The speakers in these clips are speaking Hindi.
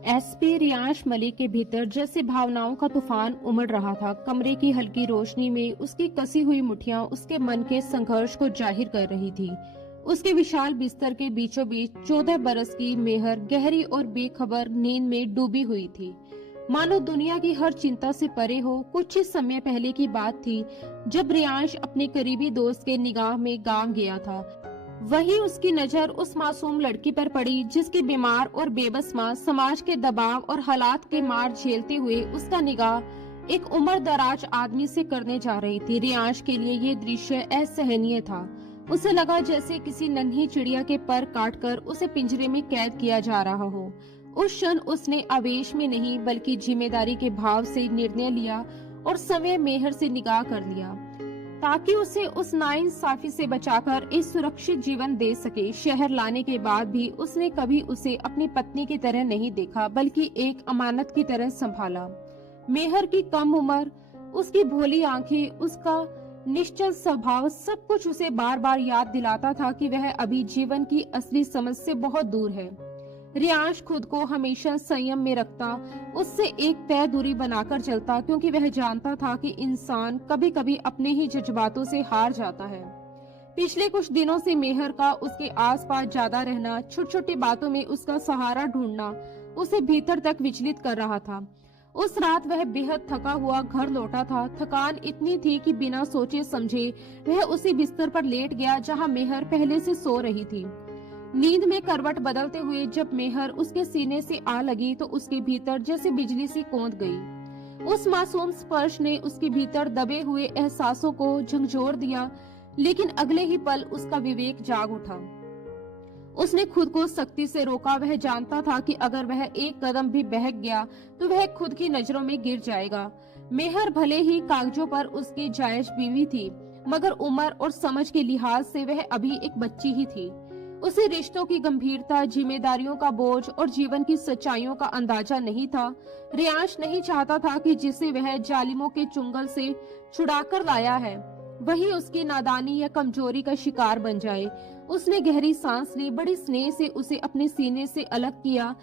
एसपी रियांश मलिक के भीतर जैसे भावनाओं का तूफान उमड़ रहा था। कमरे की हल्की रोशनी में उसकी कसी हुई मुठ्ठियां उसके मन के संघर्ष को जाहिर कर रही थी। उसके विशाल बिस्तर के बीचों बीच 14 बरस की मेहर गहरी और बेखबर नींद में डूबी हुई थी, मानो दुनिया की हर चिंता से परे हो। कुछ ही समय पहले की बात थी जब रियांश अपने करीबी दोस्त के निगाह में गांव गया था। वही उसकी नजर उस मासूम लड़की पर पड़ी जिसकी बीमार और बेबस माँ समाज के दबाव और हालात के मार झेलते हुए उसका निगाह एक उम्र दराज आदमी से करने जा रही थी। रियांश के लिए ये दृश्य असहनीय था। उसे लगा जैसे किसी नन्ही चिड़िया के पर काटकर उसे पिंजरे में कैद किया जा रहा हो। उस क्षण उसने आवेश में नहीं बल्कि जिम्मेदारी के भाव से निर्णय लिया और समय मेहर से निगाह कर लिया ताकि उसे उस नाइंसाफी से बचाकर एक सुरक्षित जीवन दे सके। शहर लाने के बाद भी उसने कभी उसे अपनी पत्नी की तरह नहीं देखा बल्कि एक अमानत की तरह संभाला। मेहर की कम उम्र, उसकी भोली आंखें, उसका निश्चल स्वभाव, सब कुछ उसे बार बार याद दिलाता था कि वह अभी जीवन की असली समझ से बहुत दूर है। रियांश खुद को हमेशा संयम में रखता, उससे एक तय दूरी बनाकर चलता, क्योंकि वह जानता था कि इंसान कभी कभी अपने ही जज्बातों से हार जाता है। पिछले कुछ दिनों से मेहर का उसके आसपास ज्यादा रहना, छोटी छोटी बातों में उसका सहारा ढूंढना उसे भीतर तक विचलित कर रहा था। उस रात वह बेहद थका हुआ घर लौटा था। थकान इतनी थी कि बिना सोचे समझे वह उसी बिस्तर पर लेट गया जहां मेहर पहले से सो रही थी। नींद में करवट बदलते हुए जब मेहर उसके सीने से आ लगी तो उसके भीतर जैसे बिजली सी कौंध गई। उस मासूम स्पर्श ने उसके भीतर दबे हुए एहसासों को झंझोर दिया, लेकिन अगले ही पल उसका विवेक जाग उठा। उसने खुद को सख्ती से रोका। वह जानता था कि अगर वह एक कदम भी बहक गया तो वह खुद की नजरों में गिर जाएगा। मेहर भले ही कागजों पर उसकी जायज बीवी थी, मगर उम्र और समझ के लिहाज से वह अभी एक बच्ची ही थी। उसे रिश्तों की गंभीरता, जिम्मेदारियों का बोझ और जीवन की सच्चाइयों का अंदाजा नहीं था। रियांश नहीं चाहता था कि जिसे वह जालिमों के चुंगल से छुड़ाकर लाया है वही उसकी नादानी या कमजोरी का शिकार बन जाए। उसने गहरी सांस ली, बड़ी स्नेह से उसे अपने सीने से अलग किया,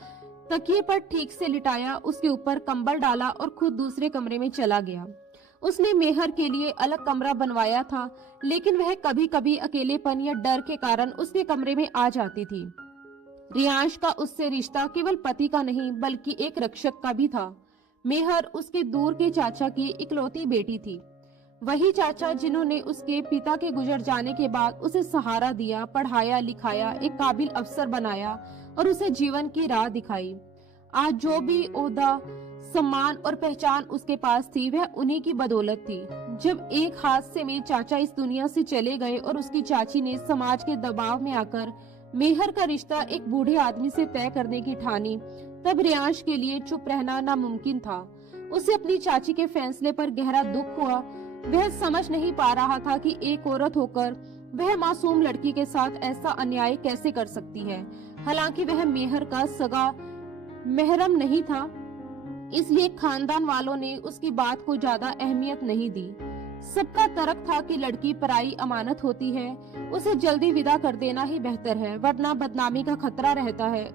तकिए पर ठीक से लिटाया, उसके ऊपर कंबल डाला और खुद दूसरे कमरे में चला गया। उसने मेहर के लिए अलग कमरा बनवाया था, लेकिन वह कभी कभी अकेलेपन या डर के कारण उसके कमरे में आ जाती थी। रियांश का उससे रिश्ता केवल पति का नहीं बल्कि एक रक्षक का भी था। मेहर उसके दूर के चाचा की इकलौती बेटी थी, वही चाचा जिन्होंने उसके पिता के गुजर जाने के बाद उसे सहारा दिया, पढ़ाया लिखाया, एक काबिल अफसर बनाया और उसे जीवन की राह दिखाई। आज जो भी ओहदा, सम्मान और पहचान उसके पास थी वह उन्हीं की बदौलत थी। जब एक हादसे में चाचा इस दुनिया से चले गए और उसकी चाची ने समाज के दबाव में आकर मेहर का रिश्ता एक बूढ़े आदमी से तय करने की ठानी, तब रियांश के लिए चुप रहना नामुमकिन था। उसे अपनी चाची के फैसले पर गहरा दुख हुआ। वह समझ नहीं पा रहा था कि एक औरत होकर वह मासूम लड़की के साथ ऐसा अन्याय कैसे कर सकती है। हालांकि वह मेहर का सगा महरम नहीं था, इसलिए खानदान वालों ने उसकी बात को ज्यादा अहमियत नहीं दी। सबका तर्क था कि लड़की पराई अमानत होती है, उसे जल्दी विदा कर देना ही बेहतर है, वरना बदनामी का खतरा रहता है।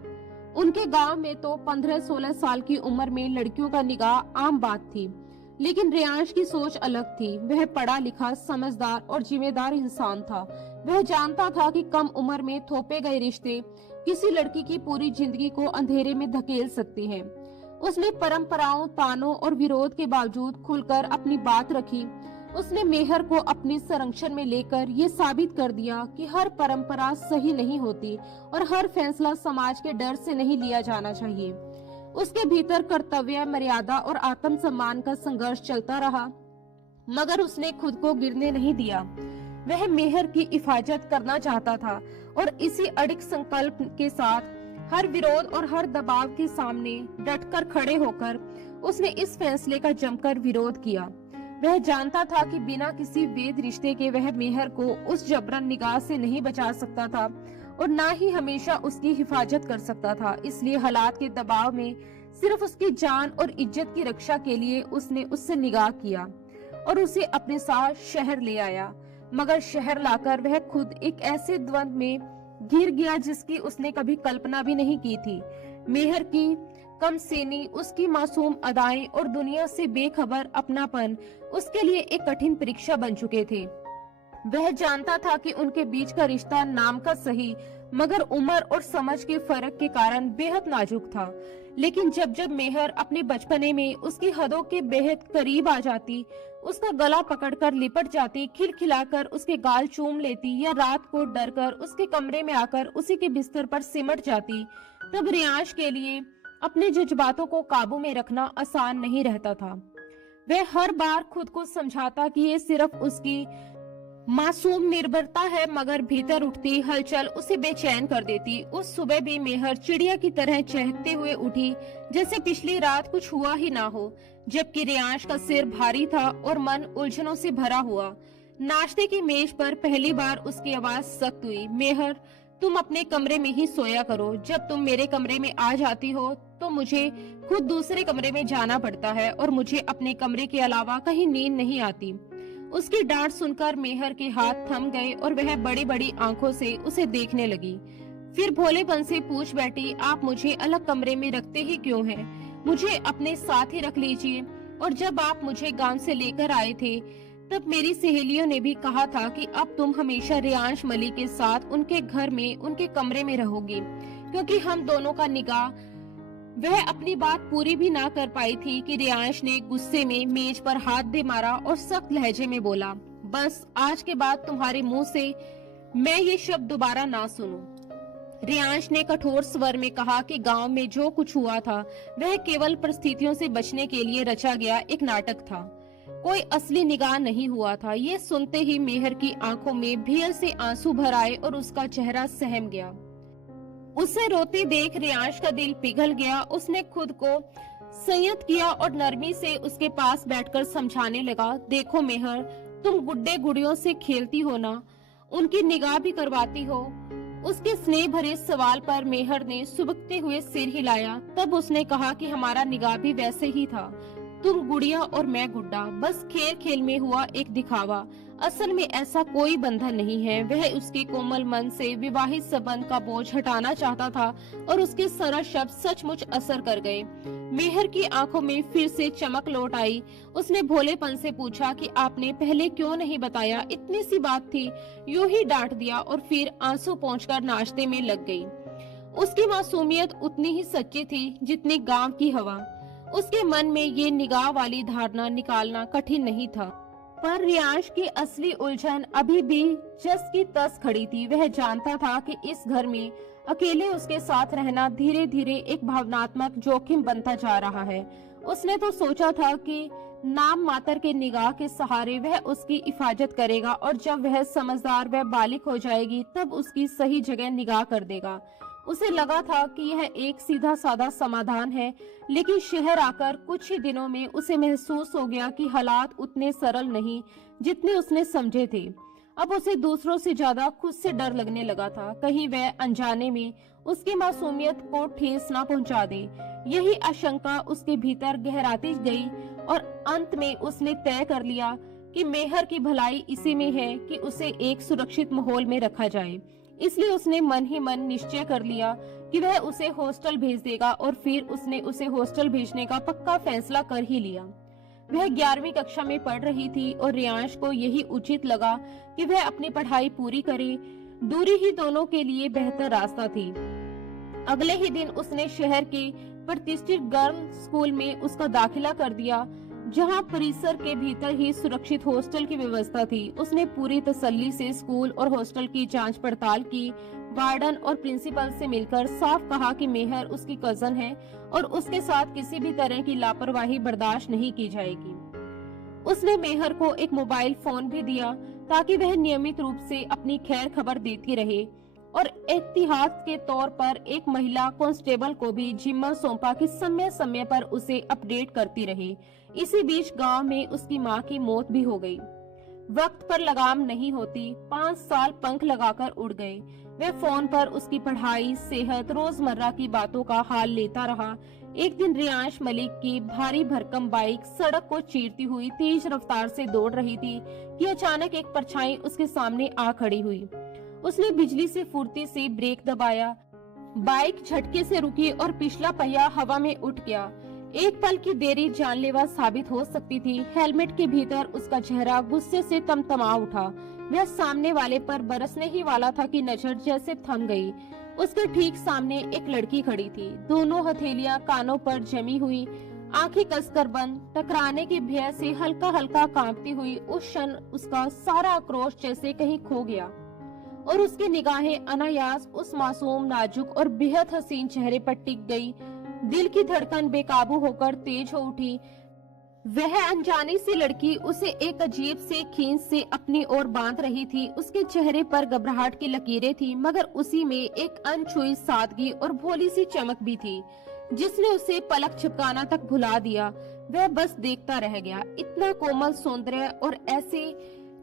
उनके गांव में तो 15-16 साल की उम्र में लड़कियों का निकाह आम बात थी, लेकिन रियांश की सोच अलग थी। वह पढ़ा लिखा, समझदार और जिम्मेदार इंसान था। वह जानता था कि कम उम्र में थोपे गए रिश्ते किसी लड़की की पूरी जिंदगी को अंधेरे में धकेल सकते हैं। उसने परंपराओं, तानों और विरोध के बावजूद खुलकर अपनी बात रखी। उसने मेहर को अपने संरक्षण में लेकर ये साबित कर दिया कि हर परंपरा सही नहीं होती और हर फैसला समाज के डर से नहीं लिया जाना चाहिए। उसके भीतर कर्तव्य, मर्यादा और आत्मसम्मान का संघर्ष चलता रहा, मगर उसने खुद को गिरने नहीं दिया। वह मेहर की हिफाजत करना चाहता था और इसी अडिग संकल्प के साथ हर विरोध और हर दबाव के सामने डटकर खड़े होकर उसने इस फैसले का जमकर विरोध किया। वह जानता था कि बिना किसी वैध रिश्ते के वह मेहर को उस जबरन निगाह से नहीं बचा सकता था और ना ही हमेशा उसकी हिफाजत कर सकता था। इसलिए हालात के दबाव में सिर्फ उसकी जान और इज्जत की रक्षा के लिए उसने उससे निगाह किया और उसे अपने साथ शहर ले आया। मगर शहर लाकर वह खुद एक ऐसे द्वंद में घिर गया जिसकी उसने कभी कल्पना भी नहीं की थी। मेहर की कम सीनी, उसकी मासूम अदाएं और दुनिया से बेखबर अपनापन उसके लिए एक कठिन परीक्षा बन चुके थे। वह जानता था कि उनके बीच का रिश्ता नाम का सही, मगर उम्र और समझ के फर्क के कारण बेहद नाजुक था। लेकिन जब जब मेहर अपने बचपने में उसकी हदों के बेहद करीब आ जाती, उसका गला पकड़कर लिपट जाती, खिलखिलाकर उसके गाल चूम लेती या रात को डरकर उसके कमरे में आकर उसी के बिस्तर पर सिमट जाती, तब रियांश के लिए अपने जज्बातों को काबू में रखना आसान नहीं रहता था। वह हर बार खुद को समझाता कि ये सिर्फ उसकी मासूम निर्भरता है, मगर भीतर उठती हलचल उसे बेचैन कर देती। उस सुबह भी मेहर चिड़िया की तरह चहकते हुए उठी, जैसे पिछली रात कुछ हुआ ही ना हो, जबकि रियांश का सिर भारी था और मन उलझनों से भरा हुआ। नाश्ते की मेज पर पहली बार उसकी आवाज सख्त हुई, मेहर, तुम अपने कमरे में ही सोया करो। जब तुम मेरे कमरे में आ जाती हो तो मुझे खुद दूसरे कमरे में जाना पड़ता है और मुझे अपने कमरे के अलावा कहीं नींद नहीं आती। उसकी डांट सुनकर मेहर के हाथ थम गए और वह बड़ी बड़ी आंखों से उसे देखने लगी। फिर भोलेपन से पूछ बैठी, आप मुझे अलग कमरे में रखते ही क्यों हैं? मुझे अपने साथ ही रख लीजिए। और जब आप मुझे गांव से लेकर आए थे तब मेरी सहेलियों ने भी कहा था कि अब तुम हमेशा रियांश मलिक के साथ उनके घर में उनके कमरे में रहोगी, क्योंकि हम दोनों का निगाह। वह अपनी बात पूरी भी ना कर पाई थी कि रियांश ने गुस्से में मेज पर हाथ दे मारा और सख्त लहजे में बोला, बस आज के बाद तुम्हारे मुंह से मैं ये शब्द दोबारा ना सुनूं। रियांश ने कठोर स्वर में कहा कि गांव में जो कुछ हुआ था वह केवल परिस्थितियों से बचने के लिए रचा गया एक नाटक था, कोई असली निगाह नहीं हुआ था। ये सुनते ही मेहर की आंखों में भेल से आंसू भर आए और उसका चेहरा सहम गया। उसे रोते देख रियांश का दिल पिघल गया। उसने खुद को संयत किया और नरमी से उसके पास बैठकर समझाने लगा, देखो मेहर, तुम गुड्डे गुड़ियों से खेलती हो ना, उनकी निगाह भी करवाती हो। उसके स्नेह भरे सवाल पर मेहर ने सुबकते हुए सिर हिलाया। तब उसने कहा कि हमारा निगाह भी वैसे ही था, तुम गुड़िया और मैं गुड्डा, बस खेल खेल में हुआ एक दिखावा। असल में ऐसा कोई बंधन नहीं है। वह उसके कोमल मन से विवाहित संबंध का बोझ हटाना चाहता था और उसके सरल शब्द सचमुच असर कर गए। मेहर की आंखों में फिर से चमक लौट आई। उसने भोलेपन से पूछा कि आपने पहले क्यों नहीं बताया, इतनी सी बात थी। यूं ही डांट दिया और फिर आंसू पोंछकर नाश्ते में लग गई। उसकी मासूमियत उतनी ही सच्ची थी जितनी गांव की हवा। उसके मन में ये निगाह वाली धारणा निकालना कठिन नहीं था, पर रियांश की असली उलझन अभी भी जस की तस खड़ी थी। वह जानता था कि इस घर में अकेले उसके साथ रहना धीरे धीरे एक भावनात्मक जोखिम बनता जा रहा है। उसने तो सोचा था कि नाम मात्र के निगाह के सहारे वह उसकी हिफाजत करेगा और जब वह समझदार व बालिग हो जाएगी तब उसकी सही जगह निगाह कर देगा। उसे लगा था कि यह एक सीधा साधा समाधान है, लेकिन शहर आकर कुछ ही दिनों में उसे महसूस हो गया कि हालात उतने सरल नहीं जितने उसने समझे थे। अब उसे दूसरों से ज्यादा खुद से डर लगने लगा था, कहीं वह अनजाने में उसकी मासूमियत को ठेस ना पहुंचा दे। यही आशंका उसके भीतर गहराती गई और अंत में उसने तय कर लिया कि मेहर की भलाई इसी में है कि उसे एक सुरक्षित माहौल में रखा जाए। इसलिए उसने मन ही मन निश्चय कर लिया कि वह उसे हॉस्टल भेज देगा और फिर उसने उसे हॉस्टल भेजने का पक्का फैसला कर ही लिया। वह 11वीं कक्षा में पढ़ रही थी और रियांश को यही उचित लगा कि वह अपनी पढ़ाई पूरी करे। दूरी ही दोनों के लिए बेहतर रास्ता थी। अगले ही दिन उसने शहर के प्रतिष्ठित गर्ल्स स्कूल में उसका दाखिला कर दिया, जहां परिसर के भीतर ही सुरक्षित हॉस्टल की व्यवस्था थी। उसने पूरी तसल्ली से स्कूल और हॉस्टल की जांच पड़ताल की। वार्डन और प्रिंसिपल से मिलकर साफ कहा कि मेहर उसकी कजन है और उसके साथ किसी भी तरह की लापरवाही बर्दाश्त नहीं की जाएगी। उसने मेहर को एक मोबाइल फोन भी दिया ताकि वह नियमित रूप से अपनी खैर खबर देती रहे और एहतियात के तौर पर एक महिला कांस्टेबल को भी जिम्मा सौंपा कि समय समय पर उसे अपडेट करती रहे। इसी बीच गांव में उसकी मां की मौत भी हो गई। वक्त पर लगाम नहीं होती, 5 साल पंख लगाकर उड़ गए। वह फोन पर उसकी पढ़ाई, सेहत, रोजमर्रा की बातों का हाल लेता रहा। एक दिन रियांश मलिक की भारी भरकम बाइक सड़क को चीरती हुई तेज रफ्तार से दौड़ रही थी कि अचानक एक परछाई उसके सामने आ खड़ी हुई। उसने बिजली से फुर्ती से ब्रेक दबाया, बाइक झटके से रुकी और पिछला पहिया हवा में उठ गया। एक पल की देरी जानलेवा साबित हो सकती थी। हेलमेट के भीतर उसका चेहरा गुस्से से तमतमा उठा। वह सामने वाले पर बरसने ही वाला था कि नजर जैसे थम गई। उसके ठीक सामने एक लड़की खड़ी थी, दोनों हथेलियां कानों पर जमी हुई, आंखें कसकर बंद, टकराने के भय से हल्का हल्का कांपती हुई। उस क्षण उसका सारा आक्रोश जैसे कहीं खो गया और उसकी निगाहें अनायास उस मासूम, नाजुक और बेहद हसीन चेहरे पर टिक गई। दिल की धड़कन बेकाबू होकर तेज हो उठी। वह अनजानी सी लड़की उसे एक अजीब से खींच से अपनी ओर बांध रही थी। उसके चेहरे पर घबराहट की लकीरें थी, मगर उसी में एक अनछुई सादगी और भोली सी चमक भी थी जिसने उसे पलक झपकाना तक भुला दिया। वह बस देखता रह गया। इतना कोमल सौंदर्य और ऐसी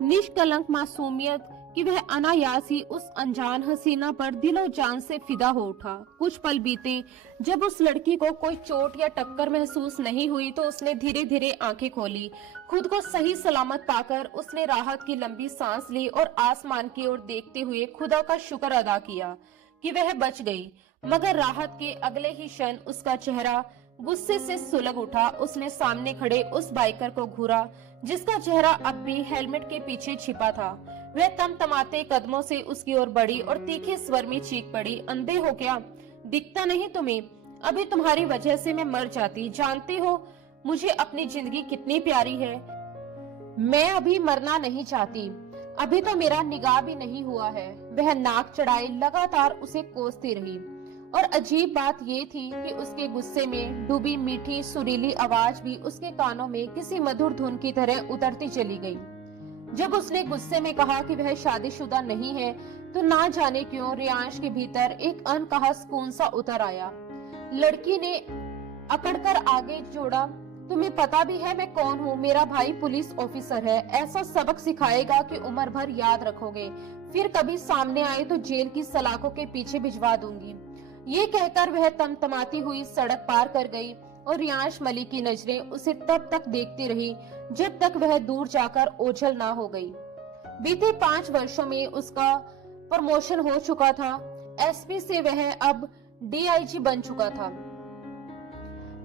निष्कलंक मासूमियत कि वह अनायास ही उस अनजान हसीना पर दिलो जान से फिदा हो उठा। कुछ पल बीते। जब उस लड़की को कोई चोट या टक्कर महसूस नहीं हुई तो उसने धीरे धीरे आंखें खोली। खुद को सही सलामत पाकर उसने राहत की लंबी सांस ली और आसमान की ओर देखते हुए खुदा का शुक्र अदा किया कि वह बच गई। मगर राहत के अगले ही क्षण उसका चेहरा गुस्से से सुलग उठा। उसने सामने खड़े उस बाइकर को घूरा जिसका चेहरा अब भी हेलमेट के पीछे छिपा था। वह तमतमाते कदमों से उसकी ओर बढ़ी और तीखे स्वर में चीख पड़ी, अंधे हो क्या? दिखता नहीं तुम्हें? अभी तुम्हारी वजह से मैं मर जाती। जानते हो मुझे अपनी जिंदगी कितनी प्यारी है। मैं अभी मरना नहीं चाहती। अभी तो मेरा निगाह भी नहीं हुआ है। वह नाक चढ़ाए लगातार उसे कोसती रही और अजीब बात ये थी कि उसके गुस्से में डूबी मीठी सुरीली आवाज भी उसके कानों में किसी मधुर धुन की तरह उतरती चली गई। जब उसने गुस्से में कहा कि वह शादीशुदा नहीं है तो ना जाने क्यों रियांश के भीतर एक अनकहा सुकून सा उतर आया। लड़की ने अकड़कर आगे जोड़ा, तुम्हें पता भी है मैं कौन हूँ? मेरा भाई पुलिस ऑफिसर है। ऐसा सबक सिखाएगा कि उम्र भर याद रखोगे। फिर कभी सामने आए तो जेल की सलाखों के पीछे भिजवा दूंगी। ये कहकर वह तमतमाती हुई सड़क पार कर गई और रियांश मलिक की नजरें उसे तब तक देखती रही जब तक वह दूर जाकर ओझल ना हो गई। बीते 5 वर्षों में उसका प्रमोशन हो चुका था। एसपी से वह अब डीआईजी बन चुका था।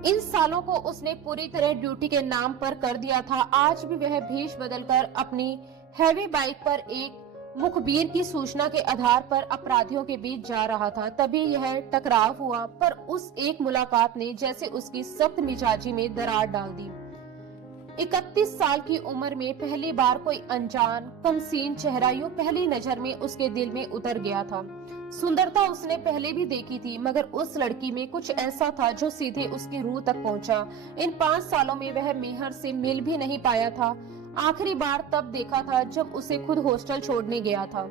इन सालों को उसने पूरी तरह ड्यूटी के नाम पर कर दिया था। आज भी वह भेष बदलकर अपनी हैवी बाइक पर एक मुखबिर की सूचना के आधार पर अपराधियों के बीच जा रहा था। तभी यह टकराव हुआ, पर उस एक मुलाकात ने जैसे उसकी सख्त मिजाजी में दरार डाल दी। 31 साल की उम्र में पहली बार कोई अनजान कमसीन चेहरा यूं पहली नजर में उसके दिल में उतर गया था। सुंदरता उसने पहले भी देखी थी, मगर उस लड़की में कुछ ऐसा था जो सीधे उसकी रूह तक पहुंचा। इन 5 सालों में वह मेहर से मिल भी नहीं पाया था। आखिरी बार तब देखा था जब उसे खुद हॉस्टल छोड़ने गया था।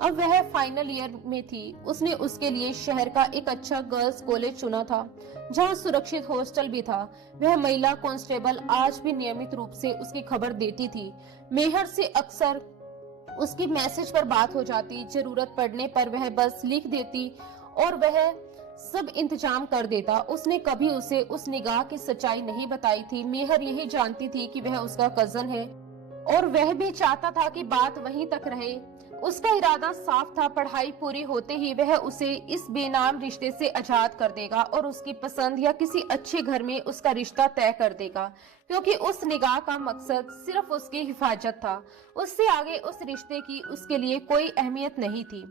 अब वह फाइनल ईयर में थी। उसने उसके लिए शहर का एक अच्छा गर्ल्स कॉलेज चुना था जहां सुरक्षित हॉस्टल भी था। वह महिला कांस्टेबल आज भी नियमित रूप से उसकी खबर देती थी। मेहर से अक्सर उसकी मैसेज पर बात हो जाती। जरूरत पड़ने पर वह बस लिख देती और वह सब इंतजाम कर देता। उसने कभी उसे उस निगाह की सच्चाई नहीं बताई थी। मेहर यही जानती थी कि वह उसका कजन है और वह भी चाहता था कि बात वहीं तक रहे। उसका इरादा साफ था, पढ़ाई पूरी होते ही वह उसे इस बेनाम रिश्ते से आजाद कर देगा और उसकी पसंद या किसी अच्छे घर में उसका रिश्ता तय कर देगा, क्योंकि उस निगाह का मकसद सिर्फ उसकी हिफाजत था। उससे आगे उस रिश्ते की उसके लिए कोई अहमियत नहीं थी।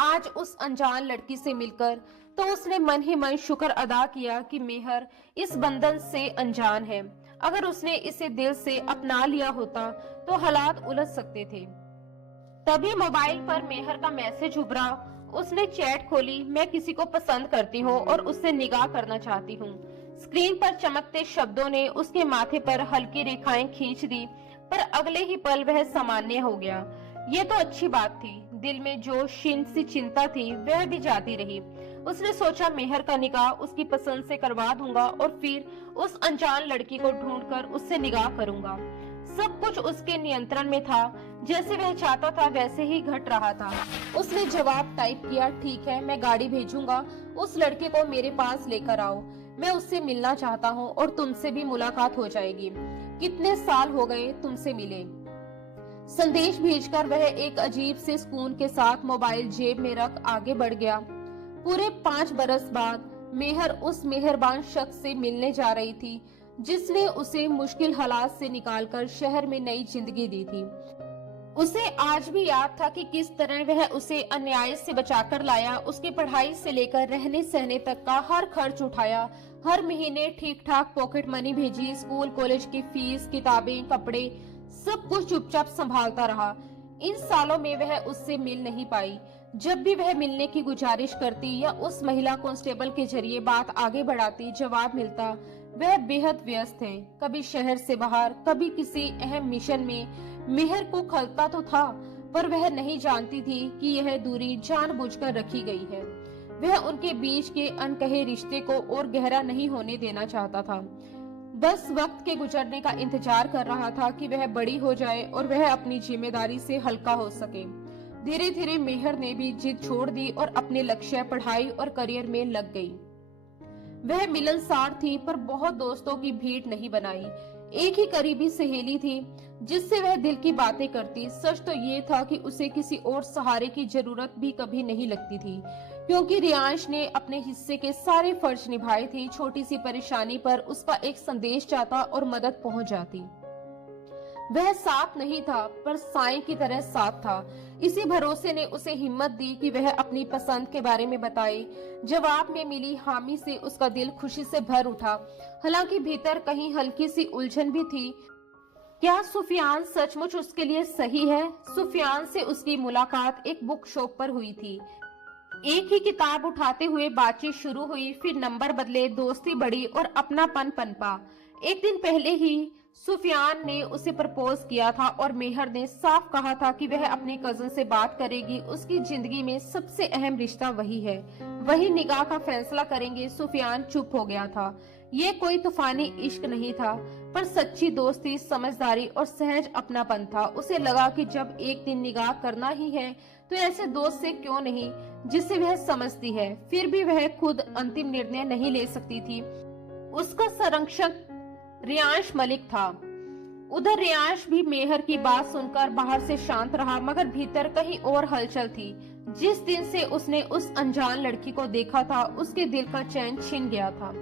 आज उस अनजान लड़की से मिलकर तो उसने मन ही मन शुक्र अदा किया कि मेहर इस बंधन से अनजान है। अगर उसने इसे दिल से अपना लिया होता तो हालात उलझ सकते थे। तभी मोबाइल पर मेहर का मैसेज उभरा। उसने चैट खोली। मैं किसी को पसंद करती हूँ और उससे निगाह करना चाहती हूँ। स्क्रीन पर चमकते शब्दों ने उसके माथे पर हल्की रेखाएं खींच दी, पर अगले ही पल वह सामान्य हो गया। ये तो अच्छी बात थी। दिल में जो क्षीण सी चिंता थी वह भी जाती रही। उसने सोचा मेहर का निकाह उसकी पसंद से करवा दूंगा और फिर उस अनजान लड़की को ढूंढकर उससे निकाह करूंगा। सब कुछ उसके नियंत्रण में था। जैसे वह चाहता था वैसे ही घट रहा था। उसने जवाब टाइप किया, ठीक है, मैं गाड़ी भेजूंगा। उस लड़के को मेरे पास लेकर आओ। मैं उससे मिलना चाहता हूँ और तुमसे भी मुलाकात हो जाएगी। कितने साल हो गए तुमसे मिले। संदेश भेजकर वह एक अजीब से सुकून के साथ मोबाइल जेब में रख आगे बढ़ गया। पूरे 5 बरस बाद मेहर उस मेहरबान शख्स से मिलने जा रही थी जिसने उसे मुश्किल हालात से निकालकर शहर में नई जिंदगी दी थी। उसे आज भी याद था कि किस तरह वह उसे अन्याय से बचाकर लाया, उसकी पढ़ाई से लेकर रहने सहने तक का हर खर्च उठाया, हर महीने ठीक ठाक पॉकेट मनी भेजी, स्कूल कॉलेज की फीस, किताबें, कपड़े, सब कुछ चुपचाप संभालता रहा। इन सालों में वह उससे मिल नहीं पाई। जब भी वह मिलने की गुजारिश करती या उस महिला कांस्टेबल के जरिए बात आगे बढ़ाती, जवाब मिलता वह बेहद व्यस्त है, कभी शहर से बाहर, कभी किसी अहम मिशन में। मेहर को खलता तो था, पर वह नहीं जानती थी कि यह दूरी जानबूझकर रखी गई है। वह उनके बीच के अनकहे रिश्ते को और गहरा नहीं होने देना चाहता था। बस वक्त के गुजरने का इंतजार कर रहा था कि वह बड़ी हो जाए और वह अपनी जिम्मेदारी से हल्का हो सके। धीरे धीरे मेहर ने भी जिद छोड़ दी और अपने लक्ष्य, पढ़ाई और करियर में लग गई। वह मिलनसार थी, पर बहुत दोस्तों की भीड़ नहीं बनाई। एक ही करीबी सहेली थी जिससे वह दिल की बातें करती। सच तो ये था कि उसे किसी और सहारे की जरूरत भी कभी नहीं लगती थी, क्योंकि रियांश ने अपने हिस्से के सारे फर्ज निभाए थे। छोटी सी परेशानी पर उसका एक संदेश जाता और मदद पहुंच जाती। वह साथ नहीं था, पर साईं की तरह साथ था। इसी भरोसे ने उसे हिम्मत दी कि वह अपनी पसंद के बारे में बताए। जवाब में मिली हामी से उसका दिल खुशी से भर उठा। हालांकि भीतर कहीं हल्की सी उलझन भी थी। क्या सुफियान सचमुच उसके लिए सही है? सुफियान से उसकी मुलाकात एक बुक शॉप पर हुई थी। एक ही किताब उठाते हुए बातचीत शुरू हुई, फिर नंबर बदले, दोस्ती बढ़ी और अपनापन पनपा। एक दिन पहले ही सुफियान ने उसे प्रपोज किया था और मेहर ने साफ कहा था कि वह अपने कजन से बात करेगी। उसकी जिंदगी में सबसे अहम रिश्ता वही है, वही निकाह का फैसला करेंगे। सुफियान चुप हो गया था। ये कोई तूफानी इश्क नहीं था, पर सच्ची दोस्ती, समझदारी और सहज अपनापन था। उसे लगा कि जब एक दिन निकाह करना ही है तो ऐसे दोस्त से क्यों नहीं जिसे वह समझती है। फिर भी वह खुद अंतिम निर्णय नहीं ले सकती थी। उसका संरक्षक रियांश मलिक था। उधर रियांश भी मेहर की बात सुनकर बाहर से शांत रहा, मगर भीतर कहीं और हलचल थी। जिस दिन से उसने उस अनजान लड़की को देखा था, उसके दिल का चैन छिन गया था।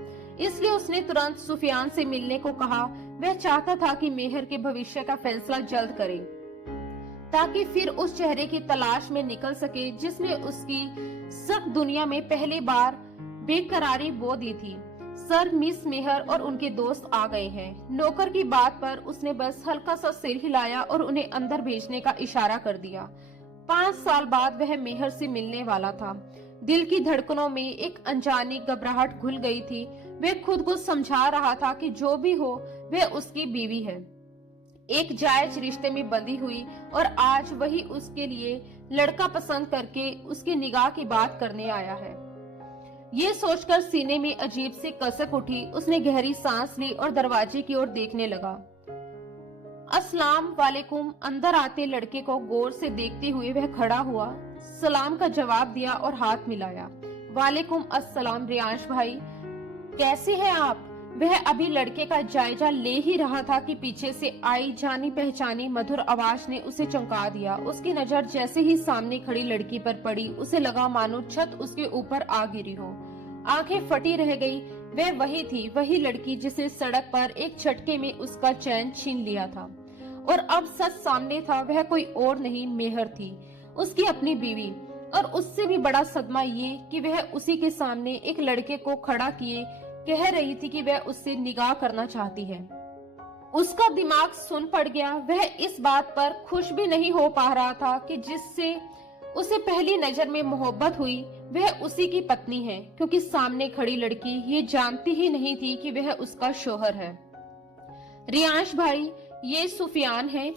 इसलिए उसने तुरंत सुफियान से मिलने को कहा। वह चाहता था कि मेहर के भविष्य का फैसला जल्द करे, ताकि फिर उस चेहरे की तलाश में निकल सके जिसने उसकी सख्त दुनिया में पहली बार बेकरारी बो दी थी। सर, मिस मेहर और उनके दोस्त आ गए हैं। नौकर की बात पर उसने बस हल्का सा सिर हिलाया और उन्हें अंदर भेजने का इशारा कर दिया। 5 साल बाद वह मेहर से मिलने वाला था। दिल की धड़कनों में एक अनजानी घबराहट घुल गई थी। वह खुद को समझा रहा था कि जो भी हो वह उसकी बीवी है, एक जायज रिश्ते में बंधी हुई, और आज वही उसके लिए लड़का पसंद करके उसकी निगाह की बात करने आया है। ये सोचकर सीने में अजीब सी कसक उठी। उसने गहरी सांस ली और दरवाजे की ओर देखने लगा। अस्सलाम वालेकुम। अंदर आते लड़के को गौर से देखते हुए वह खड़ा हुआ, सलाम का जवाब दिया और हाथ मिलाया। वालेकुम अस्सलाम रियांश भाई, कैसे हैं आप? वह अभी लड़के का जायजा ले ही रहा था कि पीछे से आई जानी पहचानी मधुर आवाज ने उसे चौंका दिया। उसकी नजर जैसे ही सामने खड़ी लड़की पर पड़ी, उसे लगा मानो छत उसके ऊपर आ गिरी हो। आंखें फटी रह गई। वह वही थी, वही लड़की जिसे सड़क पर एक झटके में उसका चैन छीन लिया था, और अब सच सामने था। वह कोई और नहीं, मेहर थी, उसकी अपनी बीवी। और उससे भी बड़ा सदमा ये कि वह उसी के सामने एक लड़के को खड़ा किए कह रही थी कि वह उससे निगाह करना चाहती है। उसका दिमाग सुन पड़ गया। वह इस बात पर खुश भी नहीं हो पा रहा था कि जिससे उसे पहली नजर में मोहब्बत हुई वह उसी की पत्नी है, क्योंकि सामने खड़ी लड़की ये जानती ही नहीं थी कि वह उसका शौहर है। रियांश भाई, ये सुफियान है।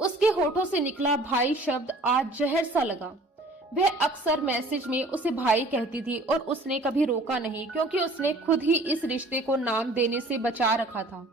उसके होठों से निकला भाई शब्द आज जहर सा लगा। वह अक्सर मैसेज में उसे भाई कहती थी और उसने कभी रोका नहीं, क्योंकि उसने खुद ही इस रिश्ते को नाम देने से बचा रखा था।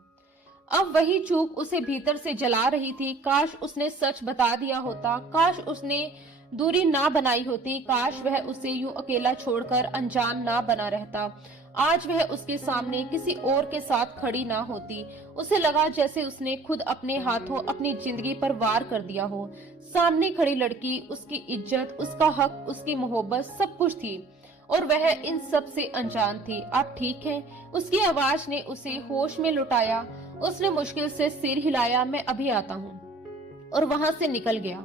अब वही चूक उसे भीतर से जला रही थी। काश उसने सच बता दिया होता, काश उसने दूरी ना बनाई होती, काश वह उसे यूं अकेला छोड़कर अनजान ना बना रहता। आज वह उसके सामने किसी और के साथ खड़ी ना होती। उसे लगा जैसे उसने खुद अपने हाथों अपनी जिंदगी पर वार कर दिया हो। सामने खड़ी लड़की, उसकी इज्जत, उसका हक, उसकी मोहब्बत सब कुछ थी, और वह इन सब से अनजान थी। आप ठीक हैं? उसकी आवाज ने उसे होश में लुटाया। उसने मुश्किल से सिर हिलाया। मैं अभी आता हूँ, और वहां से निकल गया।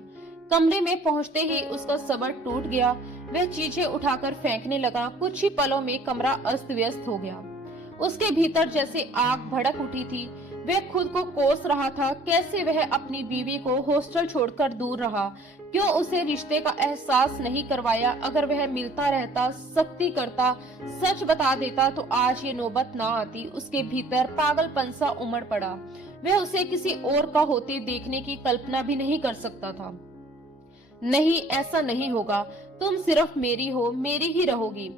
कमरे में पहुंचते ही उसका सब्र टूट गया। वह चीजें उठाकर फेंकने लगा। कुछ ही पलों में कमरा अस्त व्यस्त हो गया। उसके भीतर जैसे आग भड़क उठी थी। वह खुद को कोस रहा था। कैसे वह अपनी बीवी को हॉस्टल छोड़कर दूर रहा? क्यों उसे रिश्ते का एहसास नहीं करवाया? अगर वह मिलता रहता, सख्ती करता, सच बता देता तो आज ये नौबत ना आती। उसके भीतर पागलपन सा उमड़ पड़ा। वह उसे किसी और का होते देखने की कल्पना भी नहीं कर सकता था। नहीं, ऐसा नहीं होगा। तुम सिर्फ मेरी हो, मेरी ही रहोगी।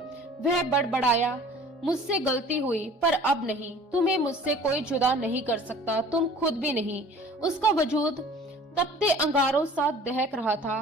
वह बड़बड़ाया। मुझसे गलती हुई, पर अब नहीं। तुम्हें मुझसे कोई जुदा नहीं कर सकता, तुम खुद भी नहीं। उसका वजूद तपते अंगारों सा दहक रहा था।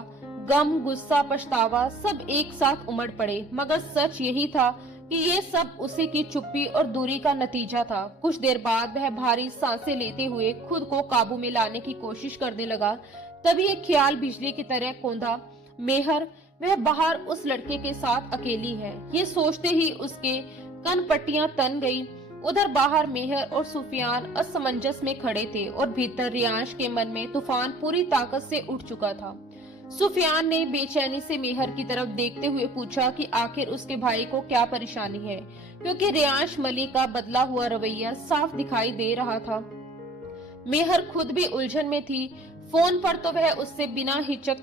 गम, गुस्सा, पछतावा सब एक साथ उमड़ पड़े। मगर सच यही था कि ये सब उसी की चुप्पी और दूरी का नतीजा था। कुछ देर बाद वह भारी सांसें लेते हुए खुद को काबू में लाने की कोशिश करने लगा। तभी एक ख्याल बिजली की तरह कौंधा। मेहर, वह बाहर उस लड़के के साथ अकेली है। ये सोचते ही उसके कनपट्टियां तन गई। उधर बाहर मेहर और सुफियान असमंजस में खड़े थे, और भीतर रियांश के मन में तूफान पूरी ताकत से उठ चुका था। सुफियान ने बेचैनी से मेहर की तरफ देखते हुए पूछा कि आखिर उसके भाई को क्या परेशानी है, क्योंकि रियांश मलिक का बदला हुआ रवैया साफ दिखाई दे रहा था। मेहर खुद भी उलझन में थी। फोन पर तो वह उससे बिना हिचक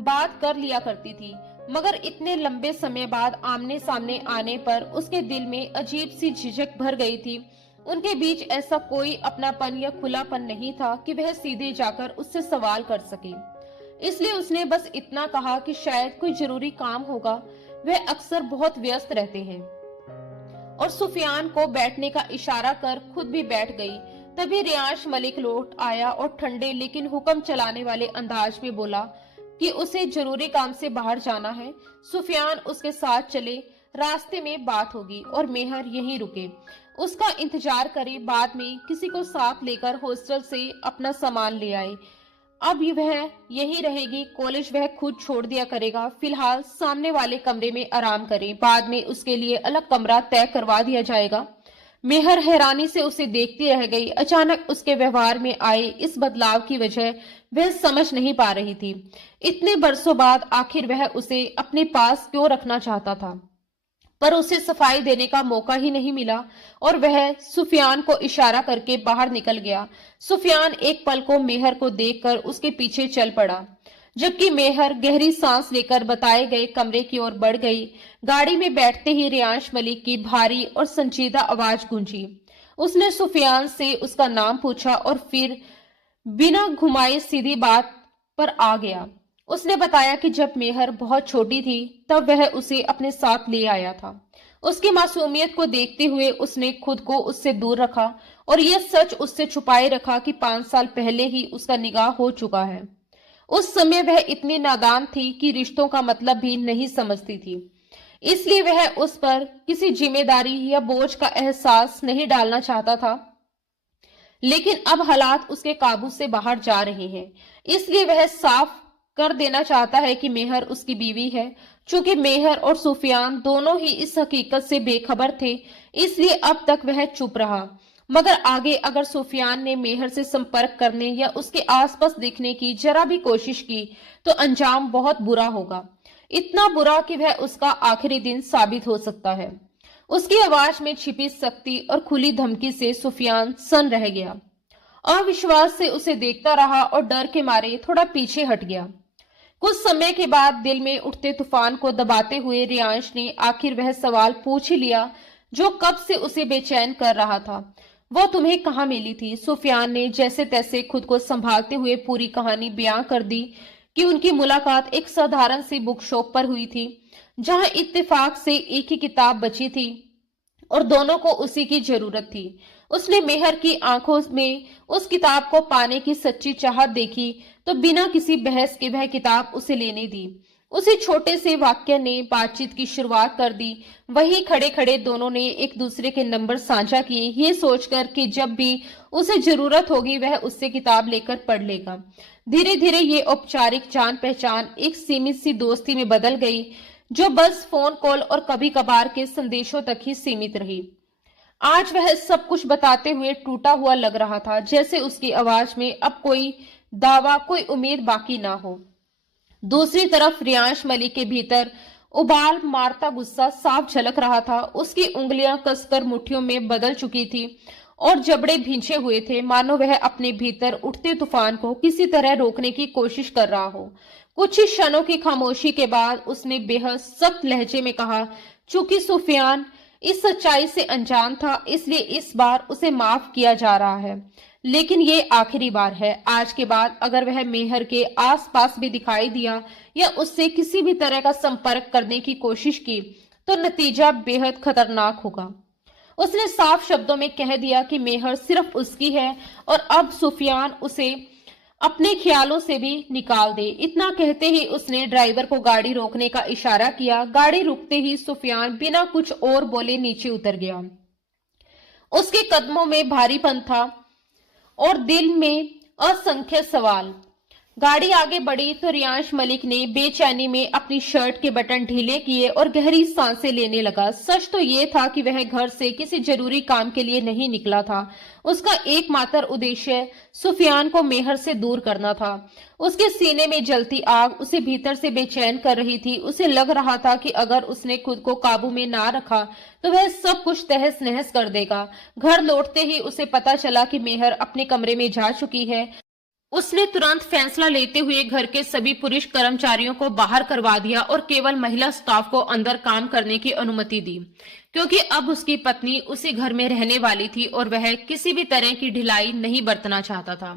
बात कर लिया करती थी, मगर इतने लंबे समय बाद आमने सामने आने पर उसके दिल में अजीब सी झिझक भर गई थी। उनके बीच ऐसा कोई अपनापन या खुलापन नहीं था कि वह सीधे जाकर उससे सवाल कर सके। इसलिए उसने बस इतना कहा कि शायद कोई जरूरी काम होगा, वह अक्सर बहुत व्यस्त रहते हैं। और सुफियान को बैठने का इशारा कर खुद भी बैठ गई। तभी रियांश मलिक लौट आया और ठंडे लेकिन हुक्म चलाने वाले अंदाज में बोला कि उसे जरूरी काम से बाहर जाना है। सुफियान उसके साथ चले। रास्ते में बात होगी और मेहर यहीं रुके, उसका इंतजार करे। बाद में किसी को साथ लेकर हॉस्टल से अपना सामान ले आए। अब वह यहीं रहेगी। कॉलेज वह खुद छोड़ दिया करेगा। फिलहाल सामने वाले कमरे में आराम करे, बाद में उसके लिए अलग कमरा तय करवा दिया जाएगा। मेहर हैरानी से उसे देखती रह गई। अचानक उसके व्यवहार में आए इस बदलाव की वजह वह समझ नहीं पा रही थी। इतने बरसों बाद आखिर वह उसे अपने पास क्यों रखना चाहता था, पर उसे सफाई देने का मौका ही नहीं मिला, और वह सुफियान को इशारा करके बाहर निकल गया। सुफियान एक पल को मेहर को देखकर उसके पीछे चल पड़ा, जबकि मेहर गहरी सांस लेकर बताए गए कमरे की ओर बढ़ गई। गाड़ी में बैठते ही रियांश मलिक की भारी और संजीदा आवाज गूंजी। उसने सुफियान से उसका नाम पूछा और फिर बिना घुमाए सीधी बात पर आ गया। उसने बताया कि जब मेहर बहुत छोटी थी तब वह उसे अपने साथ ले आया था। उसकी मासूमियत को देखते हुए उसने खुद को उससे दूर रखा और यह सच उससे छुपाए रखा कि 5 साल पहले ही उसका निकाह हो चुका है। उस समय वह इतनी नादान थी कि रिश्तों का मतलब भी नहीं समझती थी, इसलिए वह उस पर किसी जिम्मेदारी या बोझ का एहसास नहीं डालना चाहता था। लेकिन अब हालात उसके काबू से बाहर जा रहे हैं, इसलिए वह साफ कर देना चाहता है कि मेहर उसकी बीवी है। चूंकि मेहर और सुफियान दोनों ही इस हकीकत से बेखबर थे, इसलिए अब तक वह चुप रहा। मगर आगे अगर सुफियान ने मेहर से संपर्क करने या उसके आसपास दिखने की जरा भी कोशिश की तो अंजाम बहुत बुरा होगा, इतना बुरा कि वह उसका आखिरी दिन साबित हो सकता है। उसकी आवाज में छिपी सख्ती और खुली धमकी से सुफियान सन रह गया। अविश्वास से उसे देखता रहा और डर के मारे थोड़ा पीछे हट गया। कुछ समय के बाद दिल में उठते तूफान को दबाते हुए रियांश ने आखिर वह सवाल पूछ ही लिया जो कब से उसे बेचैन कर रहा था। वो तुम्हें कहाँ मिली थी? सुफियान ने जैसे तैसे खुद को संभालते हुए पूरी कहानी बयां कर दी कि उनकी मुलाकात एक साधारण सी बुक शॉप पर हुई थी, जहां इत्तेफाक से एक ही किताब बची थी और दोनों को उसी की जरूरत थी। उसने मेहर की आंखों में उस किताब को पाने की सच्ची चाहत देखी तो बिना किसी बहस के वह किताब उसे लेने दी। उसी छोटे से वाक्य ने बातचीत की शुरुआत कर दी। वहीं खड़े खड़े दोनों ने एक दूसरे के नंबर साझा किए, ये सोचकर कि जब भी उसे जरूरत होगी वह उससे किताब लेकर पढ़ लेगा। धीरे धीरे ये औपचारिक जान पहचान एक सीमित सी दोस्ती में बदल गई, जो बस फोन कॉल और कभी कभार के संदेशों तक ही सीमित रही। आज वह सब कुछ बताते हुए टूटा हुआ लग रहा था, जैसे उसकी आवाज में अब कोई दावा, कोई उम्मीद बाकी ना हो। दूसरी तरफ रियांश मलिक के भीतर उबाल मारता गुस्सा साफ झलक रहा था। उसकी उंगलियां कसकर मुट्ठियों में बदल चुकी थी और जबड़े भींचे हुए थे, मानो वह अपने भीतर उठते तूफान को किसी तरह रोकने की कोशिश कर रहा हो। कुछ ही क्षणों की खामोशी के बाद उसने बेहद सख्त लहजे में कहा, चूंकि सुफियान इस सच्चाई से अनजान था, इसलिए इस बार उसे माफ किया जा रहा है, लेकिन ये आखिरी बार है। आज के बाद अगर वह मेहर के आसपास भी दिखाई दिया या उससे किसी भी तरह का संपर्क करने की कोशिश की तो नतीजा बेहद खतरनाक होगा। उसने साफ शब्दों में कह दिया कि मेहर सिर्फ उसकी है और अब सुफियान उसे अपने ख्यालों से भी निकाल दे। इतना कहते ही उसने ड्राइवर को गाड़ी रोकने का इशारा किया। गाड़ी रुकते ही सुफियान बिना कुछ और बोले नीचे उतर गया। उसके कदमों में भारीपन था और दिल में असंख्य सवाल। गाड़ी आगे बढ़ी तो रियांश मलिक ने बेचैनी में अपनी शर्ट के बटन ढीले किए और गहरी सांसें लेने लगा। सच तो ये था कि वह घर से किसी जरूरी काम के लिए नहीं निकला था। उसका एकमात्र उद्देश्य सुफियान को मेहर से दूर करना था। उसके सीने में जलती आग उसे भीतर से बेचैन कर रही थी। उसे लग रहा था कि अगर उसने खुद को काबू में ना रखा तो वह सब कुछ तहस नहस कर देगा। घर लौटते ही उसे पता चला कि मेहर अपने कमरे में जा चुकी है। उसने तुरंत फैसला लेते हुए घर के सभी पुरुष कर्मचारियों को बाहर करवा दिया और केवल महिला स्टाफ को अंदर काम करने की अनुमति दी, क्योंकि अब उसकी पत्नी उसी घर में रहने वाली थी और वह किसी भी तरह की ढिलाई नहीं बरतना चाहता था।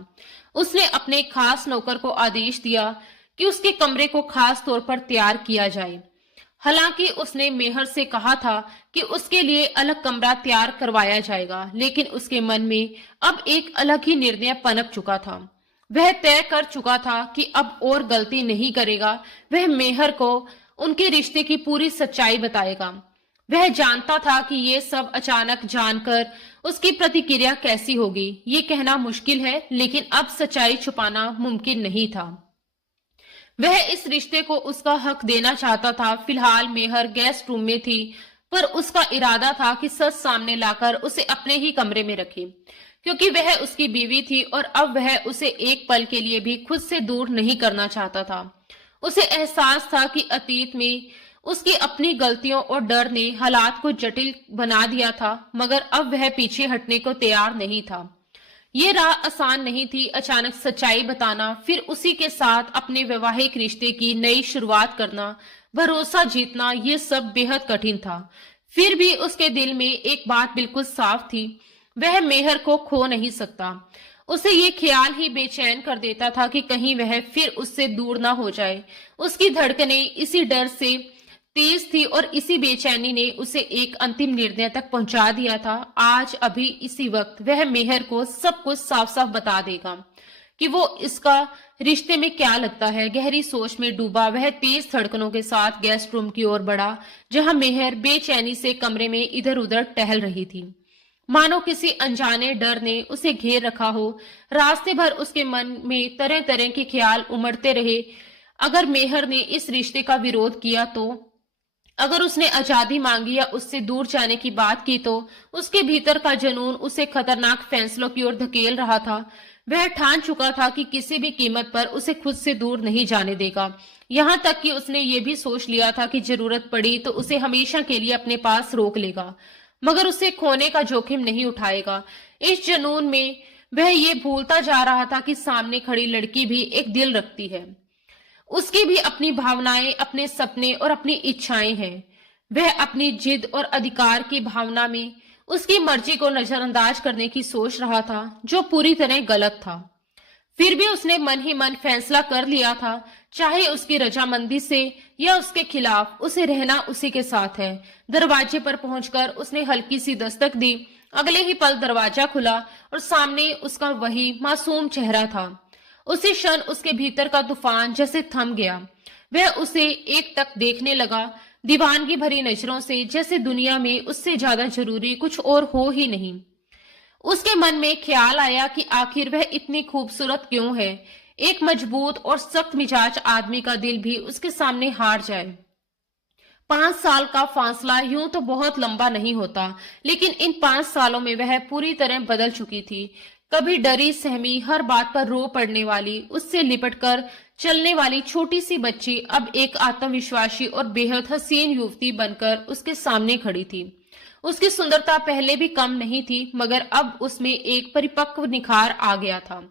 उसने अपने खास नौकर को आदेश दिया कि उसके कमरे को खास तौर पर तैयार किया जाए। हालांकि उसने मेहर से कहा था कि उसके लिए अलग कमरा तैयार करवाया जाएगा, लेकिन उसके मन में अब एक अलग ही निर्णय पनप चुका था। वह तय कर चुका था कि अब और गलती नहीं करेगा। वह मेहर को उनके रिश्ते की पूरी सच्चाई बताएगा। वह जानता था कि ये सब अचानक जानकर उसकी प्रतिक्रिया कैसी होगी। ये कहना मुश्किल है, लेकिन अब सच्चाई छुपाना मुमकिन नहीं था। वह इस रिश्ते को उसका हक देना चाहता था। फिलहाल मेहर गेस्ट रूम में थी, पर उसका इरादा था कि सच सामने लाकर उसे अपने ही कमरे में रखे, क्योंकि वह उसकी बीवी थी और अब वह उसे एक पल के लिए भी खुद से दूर नहीं करना चाहता था। उसे एहसास था कि अतीत में उसकी अपनी गलतियों और डर ने हालात को जटिल बना दिया था, मगर अब वह पीछे हटने को तैयार नहीं था। ये राह आसान नहीं थी। अचानक सच्चाई बताना, फिर उसी के साथ अपने वैवाहिक रिश्ते की नई शुरुआत करना, भरोसा जीतना, ये सब बेहद कठिन था। फिर भी उसके दिल में एक बात बिल्कुल साफ थी, वह मेहर को खो नहीं सकता। उसे ये ख्याल ही बेचैन कर देता था कि कहीं वह फिर उससे दूर ना हो जाए। उसकी धड़कनें इसी डर से तेज थी और इसी बेचैनी ने उसे एक अंतिम निर्णय तक पहुंचा दिया था। आज अभी इसी वक्त वह मेहर को सब कुछ साफ साफ बता देगा कि वो इसका रिश्ते में क्या लगता है। गहरी सोच में डूबा वह तेज धड़कनों के साथ गेस्ट रूम की ओर बढ़ा, जहां मेहर बेचैनी से कमरे में इधर उधर टहल रही थी, मानो किसी अनजाने डर ने उसे घेर रखा हो। रास्ते भर उसके मन में तरह तरह के ख्याल उमड़ते रहे। अगर मेहर ने इस रिश्ते का विरोध किया तो, अगर उसने आजादी मांगी या उससे दूर जाने की बात की तो, उसके भीतर का जुनून उसे खतरनाक फैसलों की ओर धकेल रहा था। वह ठान चुका था कि किसी भी कीमत पर उसे खुद से दूर नहीं जाने देगा। यहाँ तक कि उसने ये भी सोच लिया था कि जरूरत पड़ी तो उसे हमेशा के लिए अपने पास रोक लेगा, मगर उसे खोने का जोखिम नहीं उठाएगा। इस जुनून में वह ये भूलता जा रहा था कि सामने खड़ी लड़की भी एक दिल रखती है। उसकी भी अपनी भावनाएं, अपने सपने और अपनी इच्छाएं हैं। वह अपनी जिद और अधिकार की भावना में उसकी मर्जी को नजरअंदाज करने की सोच रहा था, जो पूरी तरह गलत था। फिर भी उसने मन ही मन फैसला कर लिया था, चाहे उसकी रजामंदी से या उसके खिलाफ, उसे रहना उसी के साथ है। दरवाजे पर पहुंचकर उसने हल्की सी दस्तक दी। अगले ही पल दरवाजा खुला और सामने उसका वही मासूम चेहरा था। उसी क्षण उसके भीतर का तूफान जैसे थम गया। वह उसे एक टक देखने लगा, दीवानगी भरी नजरों से, जैसे दुनिया में उससे ज्यादा जरूरी कुछ और हो ही नहीं। उसके मन में ख्याल आया कि आखिर वह इतनी खूबसूरत क्यों है। एक मजबूत और सख्त मिजाज आदमी का दिल भी उसके सामने हार जाए। 5 साल का फासला यूं तो बहुत लंबा नहीं होता, लेकिन इन 5 सालों में वह पूरी तरह बदल चुकी थी। कभी डरी सहमी, हर बात पर रो पड़ने वाली, उससे लिपटकर चलने वाली छोटी सी बच्ची अब एक आत्मविश्वासी और बेहद हसीन युवती बनकर उसके सामने खड़ी थी। उसकी सुंदरता पहले भी कम नहीं थी, मगर अब उसमें एक परिपक्व निखार आ गया था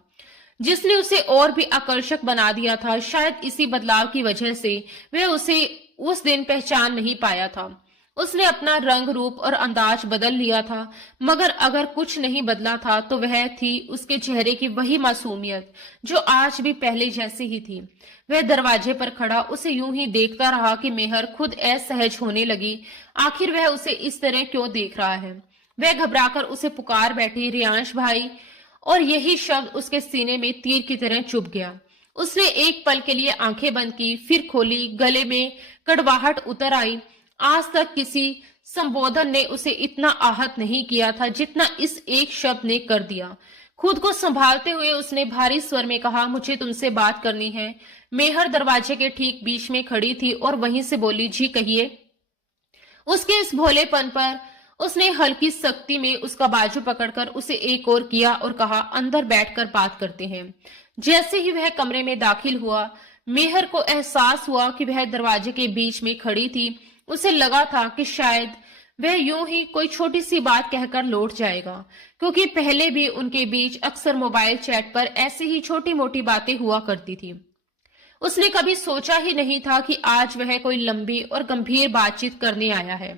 जिसने उसे और भी आकर्षक बना दिया था। शायद इसी बदलाव की वजह से वह उसे उस दिन पहचान नहीं पाया था। उसने अपना रंग, रूप और अंदाज बदल लिया था, मगर अगर कुछ नहीं बदला था तो वह थी उसके चेहरे की वही मासूमियत जो आज भी पहले जैसी ही थी। वह दरवाजे पर खड़ा उसे यूं ही देखता रहा कि मेहर खुद असहज होने लगी। आखिर वह उसे इस तरह क्यों देख रहा है। वह घबराकर उसे पुकार बैठी, रियांश भाई, और यही शब्द उसके सीने में तीर की तरह चुभ गया। उसने एक पल के लिए आंखें बंद की, फिर खोली। गले में कड़वाहट उतर आई। आज तक किसी संबोधन ने उसे इतना आहत नहीं किया था जितना इस एक शब्द ने कर दिया। खुद को संभालते हुए उसने भारी स्वर में कहा, मुझे तुमसे बात करनी है। मेहर दरवाजे के ठीक बीच में खड़ी थी और वहीं से बोली, जी कहिए। उसके इस भोलेपन पर उसने हल्की सख्ती में उसका बाजू पकड़कर उसे एक और किया और कहा, अंदर बैठकर बात करते हैं। जैसे ही वह कमरे में दाखिल हुआ, मेहर को एहसास हुआ कि वह दरवाजे के बीच में खड़ी थी। उसे लगा था कि शायद वह यूं ही कोई छोटी सी बात कहकर लौट जाएगा, क्योंकि पहले भी उनके बीच अक्सर मोबाइल चैट पर ऐसी ही छोटी मोटी बातें हुआ करती थी। उसने कभी सोचा ही नहीं था कि आज वह कोई लंबी और गंभीर बातचीत करने आया है।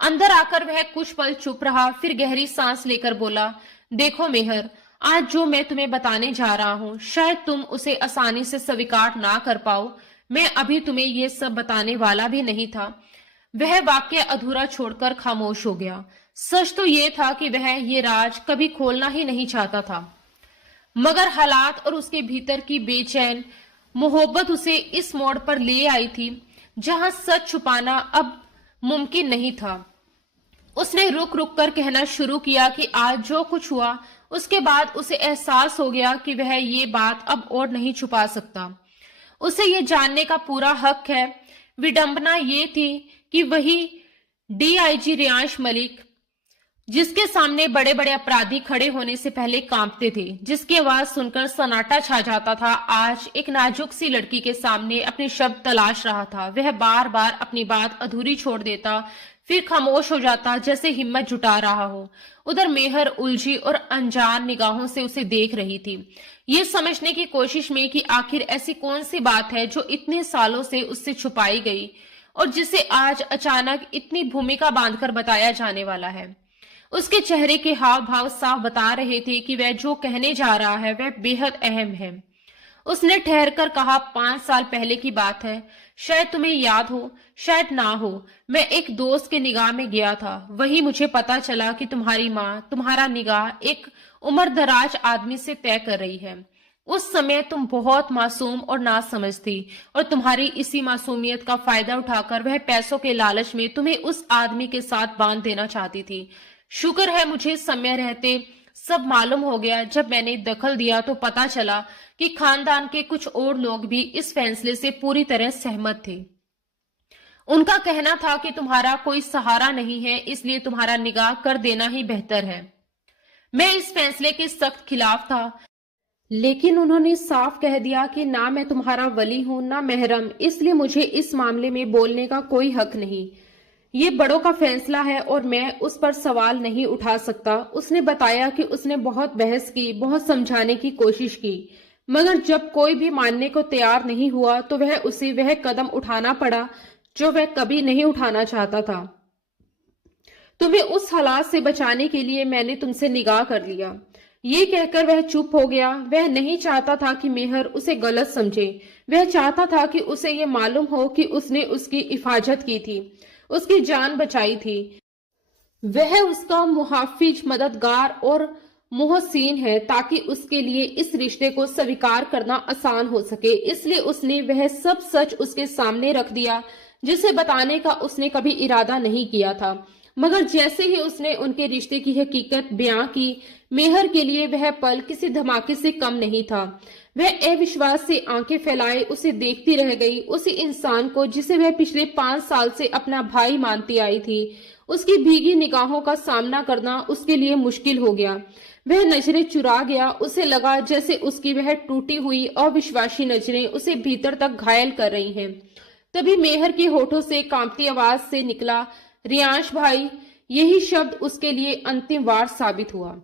अंदर आकर वह कुछ पल चुप रहा, फिर गहरी सांस लेकर बोला, देखो मेहर, आज जो मैं तुम्हें बताने जा रहा हूं शायद तुम उसे आसानी से स्वीकार ना कर पाओ। मैं अभी तुम्हें यह सब बताने वाला भी नहीं था। वह वाक्य अधूरा छोड़कर खामोश हो गया। सच तो यह था कि वह ये राज कभी खोलना ही नहीं चाहता था, मगर हालात और उसके भीतर की बेचैन मोहब्बत उसे इस मोड़ पर ले आई थी जहां सच छुपाना अब मुमकिन नहीं था। उसने रुक रुक कर कहना शुरू किया कि आज जो कुछ हुआ उसके बाद उसे एहसास हो गया कि वह ये बात अब और नहीं छुपा सकता। उसे ये जानने का पूरा हक है। विडंबना ये थी कि वही डीआईजी रियांश मलिक, जिसके सामने बड़े बड़े अपराधी खड़े होने से पहले कांपते थे, जिसकी आवाज सुनकर सन्नाटा छा जाता था, आज एक नाजुक सी लड़की के सामने अपने शब्द तलाश रहा था। वह बार बार अपनी बात अधूरी छोड़ देता, फिर खामोश हो जाता जैसे हिम्मत जुटा रहा हो। उधर मेहर उलझी और अनजान निगाहों से उसे देख रही थी, ये समझने की कोशिश में कि आखिर ऐसी कौन सी बात है जो इतने सालों से उससे छुपाई गई और जिसे आज अचानक इतनी भूमिका बांधकर बताया जाने वाला है। उसके चेहरे के हाव भाव साफ बता रहे थे कि वह जो कहने जा रहा है वह बेहद अहम है। उसने ठहरकर कहा, 5 साल पहले की बात है। शायद तुम्हें याद हो, शायद ना हो। मैं एक दोस्त के निगाह में गया था। वही मुझे पता चला कि तुम्हारी माँ तुम्हारा निगाह एक उम्रदराज आदमी से तय कर रही है। उस समय तुम बहुत मासूम और नासमझ थी और तुम्हारी इसी मासूमियत का फायदा उठाकर वह पैसों के लालच में तुम्हें उस आदमी के साथ बांध देना चाहती थी। शुक्र है मुझे समय रहते सब मालूम हो गया। जब मैंने दखल दिया तो पता चला कि खानदान के कुछ और लोग भी इस फैसले से पूरी तरह सहमत थे। उनका कहना था कि तुम्हारा कोई सहारा नहीं है, इसलिए तुम्हारा निकाह कर देना ही बेहतर है। मैं इस फैसले के सख्त खिलाफ था, लेकिन उन्होंने साफ कह दिया कि ना मैं तुम्हारा वली हूं ना महरम, इसलिए मुझे इस मामले में बोलने का कोई हक नहीं। ये बड़ों का फैसला है और मैं उस पर सवाल नहीं उठा सकता। उसने बताया कि उसने बहुत बहस की, बहुत समझाने की कोशिश की, मगर जब कोई भी मानने को तैयार नहीं हुआ तो उसे वह कदम उठाना पड़ा जो वह कभी नहीं उठाना चाहता था। तुम्हें उस हालात से बचाने के लिए मैंने तुमसे निकाह कर लिया। ये कहकर वह चुप हो गया। वह नहीं चाहता था कि मेहर उसे गलत समझे। वह चाहता था कि उसे ये मालूम हो कि उसने उसकी हिफाजत की थी, उसकी जान बचाई थी। वह उसका मुहाफिज, मददगार और मुहसीन है, ताकि उसके लिए इस रिश्ते को स्वीकार करना आसान हो सके। इसलिए उसने वह सब सच उसके सामने रख दिया जिसे बताने का उसने कभी इरादा नहीं किया था। मगर जैसे ही उसने उनके रिश्ते की हकीकत बयां की, मेहर के लिए वह पल किसी धमाके से कम नहीं था। वह अविश्वास से आंखें फैलाए उसे देखती रह गई, उसी इंसान को जिसे वह पिछले 5 साल से अपना भाई मानती आई थी। उसकी भीगी निगाहों का सामना करना उसके लिए मुश्किल हो गया। वह नजरें चुरा गया। उसे लगा जैसे उसकी वह टूटी हुई अविश्वासी नजरें उसे भीतर तक घायल कर रही हैं। तभी मेहर के होठों से कांपती आवाज से निकला, रियांश भाई। यही शब्द उसके लिए अंतिम वार साबित हुआ।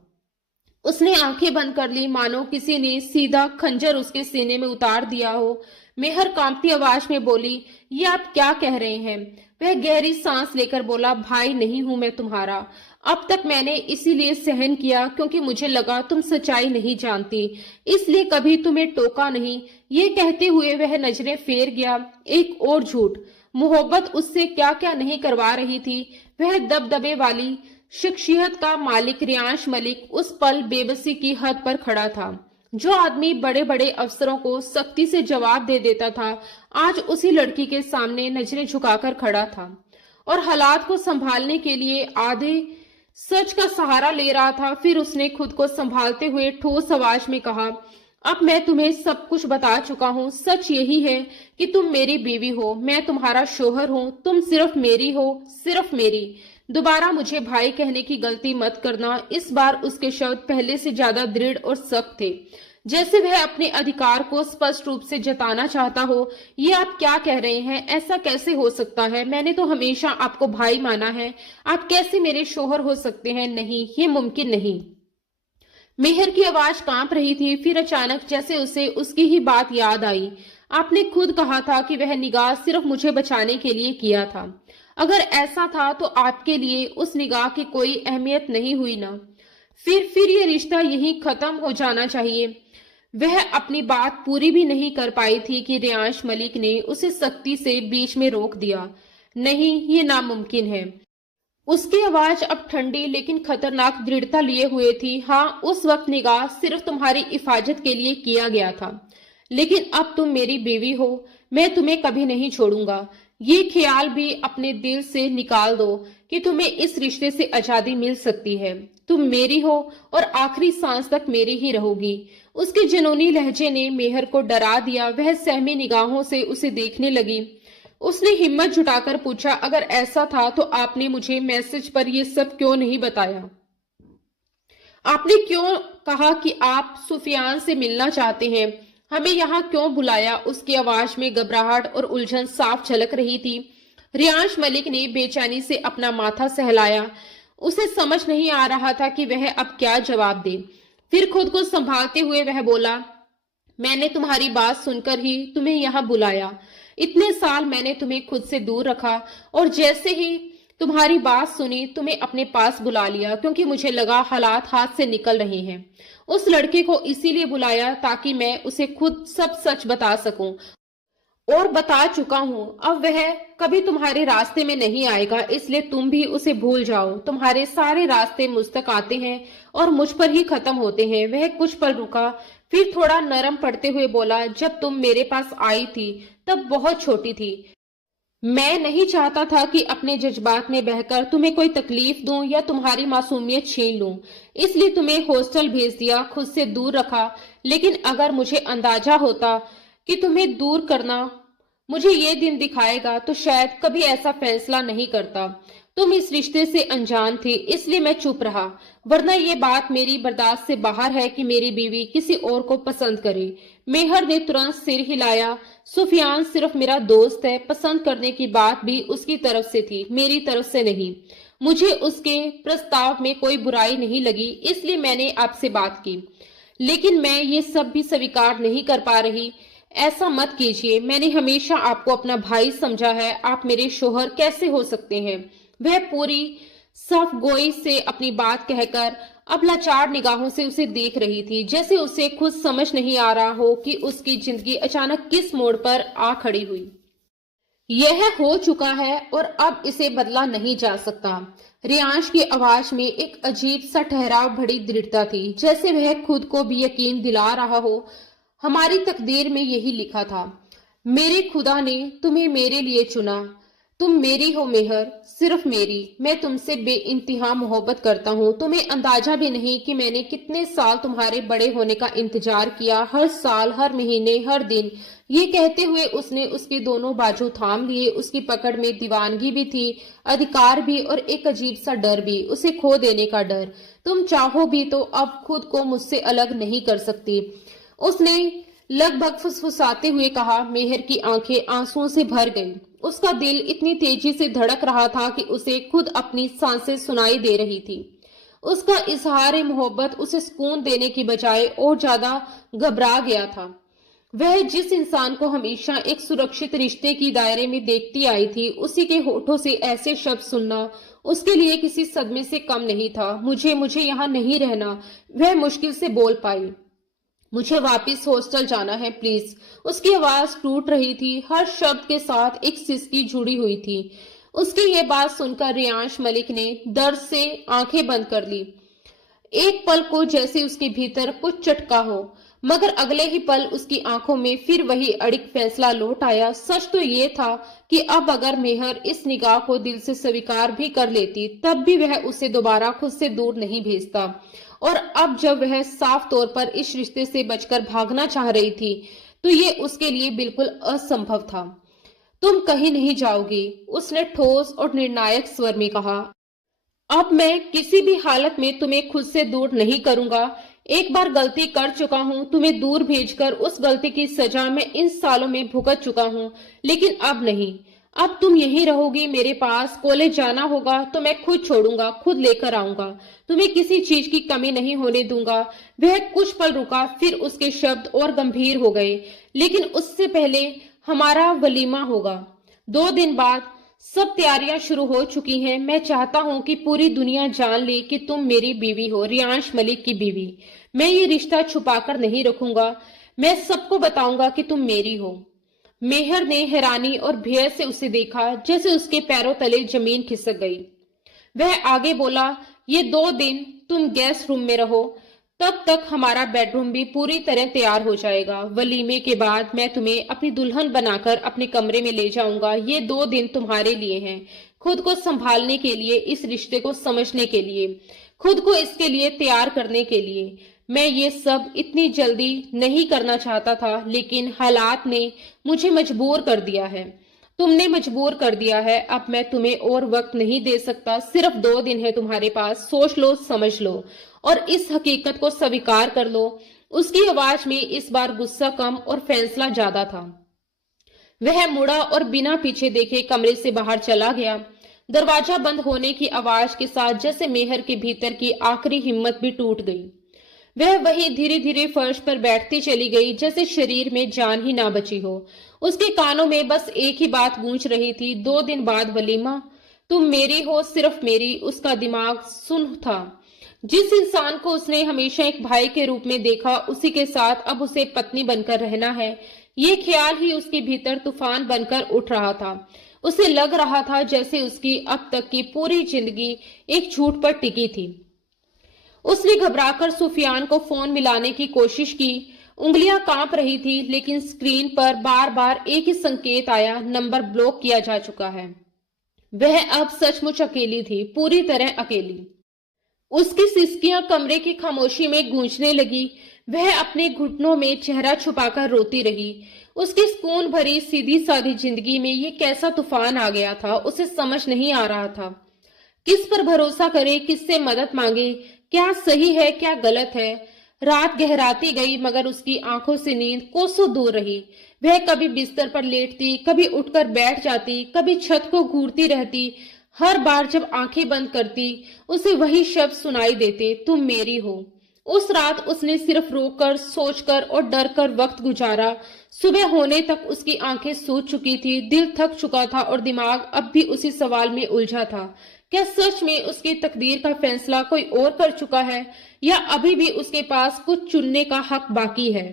उसने आंखें बंद कर ली, मानो किसी ने सीधा खंजर उसके सीने में उतार दिया हो। मेहर कांपती आवाज में बोली, ये आप क्या कह रहे हैं? वह गहरी सांस लेकर बोला, भाई नहीं हूं मैं तुम्हारा। अब तक मैंने इसीलिए सहन किया क्योंकि मुझे लगा तुम सच्चाई नहीं जानती, इसलिए कभी तुम्हें टोका नहीं। ये कहते हुए वह नजरें फेर गया। एक और झूठ, मोहब्बत उससे क्या क्या नहीं करवा रही थी। वह दबदबे वाली शख्सियत का मालिक रियांश मलिक उस पल बेबसी की हद पर खड़ा था। जो आदमी बड़े बड़े अफसरों को सख्ती से जवाब दे देता था, आज उसी लड़की के सामने नजरें झुकाकर खड़ा था और हालात को संभालने के लिए आधे सच का सहारा ले रहा था। फिर उसने खुद को संभालते हुए ठोस आवाज में कहा, अब मैं तुम्हें सब कुछ बता चुका हूँ। सच यही है कि तुम मेरी बीवी हो, मैं तुम्हारा शोहर हूँ। तुम सिर्फ मेरी हो, सिर्फ मेरी। दोबारा मुझे भाई कहने की गलती मत करना। इस बार उसके शब्द पहले से ज्यादा दृढ़ और सख्त थे, जैसे वह अपने अधिकार को स्पष्ट रूप से जताना चाहता हो। ये आप क्या कह रहे हैं? ऐसा कैसे हो सकता है? मैंने तो हमेशा आपको भाई माना है। आप कैसे मेरे शोहर हो सकते हैं? नहीं, ये मुमकिन नहीं। मेहर की आवाज कांप रही थी। फिर अचानक जैसे उसे उसकी ही बात याद आई। आपने खुद कहा था कि वह निगाह सिर्फ मुझे बचाने के लिए किया था। अगर ऐसा था तो आपके लिए उस निगाह की कोई अहमियत नहीं हुई ना? फिर ये रिश्ता यहीं खत्म हो जाना चाहिए। वह अपनी बात पूरी भी नहीं कर पाई थी कि रियांश मलिक ने उसे सख्ती से बीच में रोक दिया। नहीं, ये नामुमकिन है। उसकी आवाज अब ठंडी लेकिन खतरनाक दृढ़ता लिए हुए थी। हाँ, उस वक्त निगाह सिर्फ तुम्हारी हिफाजत के लिए किया गया था, लेकिन अब तुम मेरी बीवी हो। मैं तुम्हें कभी नहीं छोड़ूंगा। ये ख्याल भी अपने दिल से निकाल दो कि तुम्हें इस रिश्ते से आजादी मिल सकती है। तुम मेरी हो और आखिरी सांस तक मेरी ही रहोगी। उसके जुनूनी लहजे ने मेहर को डरा दिया। वह सहमी निगाहों से उसे देखने लगी। उसने हिम्मत जुटाकर पूछा, अगर ऐसा था तो आपने मुझे मैसेज पर यह सब क्यों नहीं बताया? आपने क्यों कहा कि आप सुफियान से मिलना चाहते हैं? हमें यहाँ क्यों बुलाया? उसकी आवाज में घबराहट और उलझन साफ झलक रही थी। रियांश मलिक ने बेचैनी से अपना माथा सहलाया। उसे समझ नहीं आ रहा था कि वह अब क्या जवाब दे। फिर खुद को संभालते हुए वह बोला, मैंने तुम्हारी बात सुनकर ही तुम्हें यहाँ बुलाया। इतने साल मैंने तुम्हें खुद से दूर रखा और जैसे ही तुम्हारी बात सुनी तुम्हें अपने पास बुला लिया, क्योंकि मुझे लगा हालात हाथ से निकल रहे हैं। उस लड़के को इसीलिए बुलाया ताकि मैं उसे खुद सब सच बता सकूं, और बता चुका हूं। अब वह कभी तुम्हारे रास्ते में नहीं आएगा, इसलिए तुम भी उसे भूल जाओ। तुम्हारे सारे रास्ते मुझ तक आते हैं और मुझ पर ही खत्म होते हैं। वह कुछ पल रुका, फिर थोड़ा नरम पड़ते हुए बोला, जब तुम मेरे पास आई थी तब बहुत छोटी थी। मैं नहीं चाहता था कि अपने जज्बात में बहकर तुम्हें कोई तकलीफ दूं या तुम्हारी मासूमियत छीन लूं, इसलिए तुम्हें हॉस्टल भेज दिया, खुद से दूर रखा। लेकिन अगर मुझे अंदाजा होता कि तुम्हें दूर करना मुझे ये दिन दिखाएगा तो शायद कभी ऐसा फैसला नहीं करता। तुम इस रिश्ते से अनजान थी, इसलिए मैं चुप रहा, वरना ये बात मेरी बर्दाश्त से बाहर है कि मेरी बीवी किसी और को पसंद करे। मेहर ने तुरंत सिर हिलाया। सुफियान सिर्फ मेरा दोस्त है। पसंद करने की बात भी उसकी तरफ से थी, मेरी तरफ से नहीं। मुझे उसके प्रस्ताव में कोई बुराई नहीं लगी, इसलिए मैंने आपसे बात की। लेकिन मैं ये सब भी स्वीकार नहीं कर पा रही। ऐसा मत कीजिए। मैंने हमेशा आपको अपना भाई समझा है। आप मेरे शोहर कैसे हो सकते हैं? वह पूरी साफ गोई से अपनी बात कहकर अब लाचार निगाहों से उसे देख रही थी, जैसे उसे खुद समझ नहीं आ रहा हो कि उसकी जिंदगी अचानक किस मोड़ पर आ खड़ी हुई। यह हो चुका है और अब इसे बदला नहीं जा सकता। रियांश की आवाज में एक अजीब सा ठहराव भरी दृढ़ता थी, जैसे वह खुद को भी यकीन दिला रहा हो, हमारी तकदीर में यही लिखा था। मेरे खुदा ने तुम्हें मेरे लिए चुना तुम मेरी हो मेहर, सिर्फ मेरी। मैं तुमसे बेइंतहा मोहब्बत करता हूँ। तुम्हें अंदाजा भी नहीं कि मैंने कितने साल तुम्हारे बड़े होने का इंतजार किया, हर साल, हर महीने, हर दिन। ये कहते हुए उसने उसके दोनों बाजू थाम लिए। उसकी पकड़ में दीवानगी भी थी, अधिकार भी, और एक अजीब सा डर भी, उसे खो देने का डर। तुम चाहो भी तो अब खुद को मुझसे अलग नहीं कर सकती, उसने लगभग फुसफुसाते हुए कहा। मेहर की आंखें आंसुओं से भर गईं। उसका दिल इतनी तेजी से धड़क रहा था कि उसे खुद अपनी सांसें सुनाई दे रही थी। उसका इजहार मोहब्बत उसे सुकून देने की बजाय और ज्यादा घबरा गया था। वह जिस इंसान को हमेशा एक सुरक्षित रिश्ते की दायरे में देखती आई थी, उसी के होठों से ऐसे शब्द सुनना उसके लिए किसी सदमे से कम नहीं था। मुझे मुझे यहाँ नहीं रहना, वह मुश्किल से बोल पाई। मुझे वापस हॉस्टल जाना है प्लीज। उसकी आवाज टूट रही थी, हर शब्द के साथ एक सिसकी जुड़ी हुई थी। उसकी ये बात सुनकर रियांश मलिक ने दर्द से आंखें बंद कर ली। एक पल को जैसे उसके भीतर कुछ चटका हो, मगर अगले ही पल उसकी आंखों में फिर वही अड़िग फैसला लौट आया। सच तो ये था कि अब अगर मेहर इस निगाह को दिल से स्वीकार भी कर लेती, तब भी वह उसे दोबारा खुद से दूर नहीं भेजता। और अब जब वह साफ तौर पर इस रिश्ते से बचकर भागना चाह रही थी, तो ये उसके लिए बिल्कुल असंभव था। तुम कहीं नहीं जाओगी, उसने ठोस और निर्णायक स्वर में कहा। अब मैं किसी भी हालत में तुम्हें खुद से दूर नहीं करूंगा। एक बार गलती कर चुका हूं, तुम्हें दूर भेजकर उस गलती की सजा मैं इन सालों में भुगत चुका हूं, लेकिन अब नहीं। अब तुम यहीं रहोगी मेरे पास। कॉलेज जाना होगा तो मैं खुद छोड़ूंगा, खुद लेकर आऊंगा। तुम्हें किसी चीज की कमी नहीं होने दूंगा। वह कुछ पल रुका, फिर उसके शब्द और गंभीर हो गए। लेकिन उससे पहले हमारा वलीमा होगा 2 दिन बाद। सब तैयारियां शुरू हो चुकी हैं। मैं चाहता हूं कि पूरी दुनिया जान ले कि तुम मेरी बीवी हो, रियांश मलिक की बीवी। मैं ये रिश्ता छुपाकर नहीं रखूंगा। मैं सबको बताऊंगा कि तुम मेरी हो। मेहर ने हैरानी और भय से उसे देखा, जैसे उसके पैरों तले जमीन खिसक गई। वह आगे बोला, ये 2 दिन तुम गेस्ट रूम में रहो, तब तक हमारा बेडरूम भी पूरी तरह तैयार हो जाएगा। वलीमे के बाद मैं तुम्हें अपनी दुल्हन बनाकर अपने कमरे में ले जाऊंगा। ये 2 दिन तुम्हारे लिए हैं, खुद को संभालने के लिए, इस रिश्ते को समझने के लिए, खुद को इसके लिए तैयार करने के लिए। मैं ये सब इतनी जल्दी नहीं करना चाहता था, लेकिन हालात ने मुझे मजबूर कर दिया है। तुमने मजबूर कर दिया है। अब मैं तुम्हें और वक्त नहीं दे सकता। सिर्फ 2 दिन है तुम्हारे पास। सोच लो, समझ लो और इस हकीकत को स्वीकार कर लो। उसकी आवाज में इस बार गुस्सा कम और फैसला ज्यादा था। वह मुड़ा और बिना पीछे देखे कमरे से बाहर चला गया। दरवाजा बंद होने की आवाज के साथ जैसे मेहर के भीतर की आखिरी हिम्मत भी टूट गई। वह वही धीरे धीरे फर्श पर बैठती चली गई, जैसे शरीर में जान ही ना बची हो। उसके कानों में बस एक ही बात गूंज रही थी, 2 दिन बाद वलीमा, तुम मेरी हो, सिर्फ मेरी। उसका दिमाग सुन्न था। जिस इंसान को उसने हमेशा एक भाई के रूप में देखा, उसी के साथ अब उसे पत्नी बनकर रहना है। ये ख्याल ही उसके भीतर तूफान बनकर उठ रहा था। उसे लग रहा था जैसे उसकी अब तक की पूरी जिंदगी एक झूठ पर टिकी थी। उसने घबराकर सुफियान को फोन मिलाने की कोशिश की। उंगलियां कांप रही थी, लेकिन स्क्रीन पर बार बार एक ही संकेत आया, नंबर ब्लॉक किया जा चुका है। वह अब सचमुच अकेली थी, पूरी तरह अकेली। उसकी सिसकियां कमरे की खामोशी में गूंजने लगी। वह अपने घुटनों में चेहरा छुपाकर रोती रही। उसकी सुकून भरी सीधी सादी जिंदगी में ये कैसा तूफान आ गया था, उसे समझ नहीं आ रहा था। किस पर भरोसा करे, किससे मदद मांगे, क्या सही है क्या गलत है। रात गहराती गई, मगर उसकी आंखों से नींद कोसों दूर रही। वह कभी बिस्तर पर लेटती, कभी उठकर बैठ जाती, कभी छत को घूरती रहती। हर बार जब आंखें बंद करती, उसे वही शब्द सुनाई देते, तुम मेरी हो। उस रात उसने सिर्फ रोकर, सोचकर और डर कर वक्त गुजारा। सुबह होने तक उसकी आंखें सूज चुकी थी, दिल थक चुका था और दिमाग अब भी उसी सवाल में उलझा था। क्या सच में उसकी तकदीर का फैसला कोई और कर चुका है, या अभी भी उसके पास कुछ चुनने का हक बाकी है।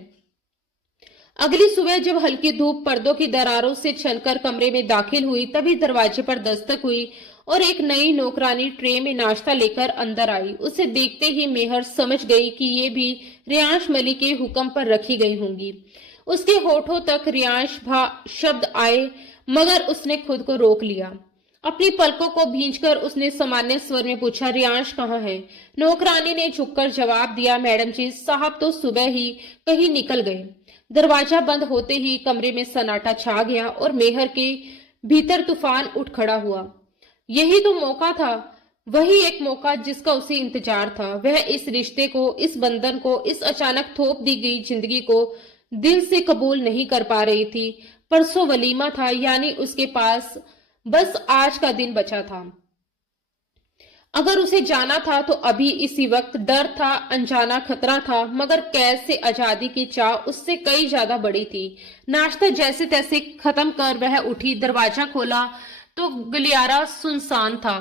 अगली सुबह जब हल्की धूप पर्दों की दरारों से छनकर कमरे में दाखिल हुई, तभी दरवाजे पर दस्तक हुई और एक नई नौकरानी ट्रे में नाश्ता लेकर अंदर आई। उसे देखते ही मेहर समझ गई कि ये भी रियांश मलिक के हुक्म पर रखी गई होंगी। उसके होठों तक रियांश भा शब्द आए, मगर उसने खुद को रोक लिया। अपनी पलकों को भींचकर उसने सामान्य स्वर में पूछा, रियांश कहाँ है? नौकरानी ने झुककर जवाब दिया, मैडम जी, साहब तो सुबह ही कहीं निकल गए। दरवाजा बंद होते ही कमरे में सन्नाटा छा गया और मेहर के भीतर तूफान उठ खड़ा हुआ। यही तो मौका था, वही एक मौका जिसका उसे इंतजार था। वह इस रिश्ते को, इस बंधन को, इस अचानक थोप दी गई जिंदगी को दिल से कबूल नहीं कर पा रही थी। परसों वलीमा था, यानी उसके पास बस आज का दिन बचा था। अगर उसे जाना था तो अभी इसी वक्त। डर था, अनजाना खतरा था, मगर कैद से आजादी की चाह उससे कई ज्यादा बड़ी थी। नाश्ता जैसे तैसे खत्म कर वह उठी। दरवाजा खोला तो गलियारा सुनसान था।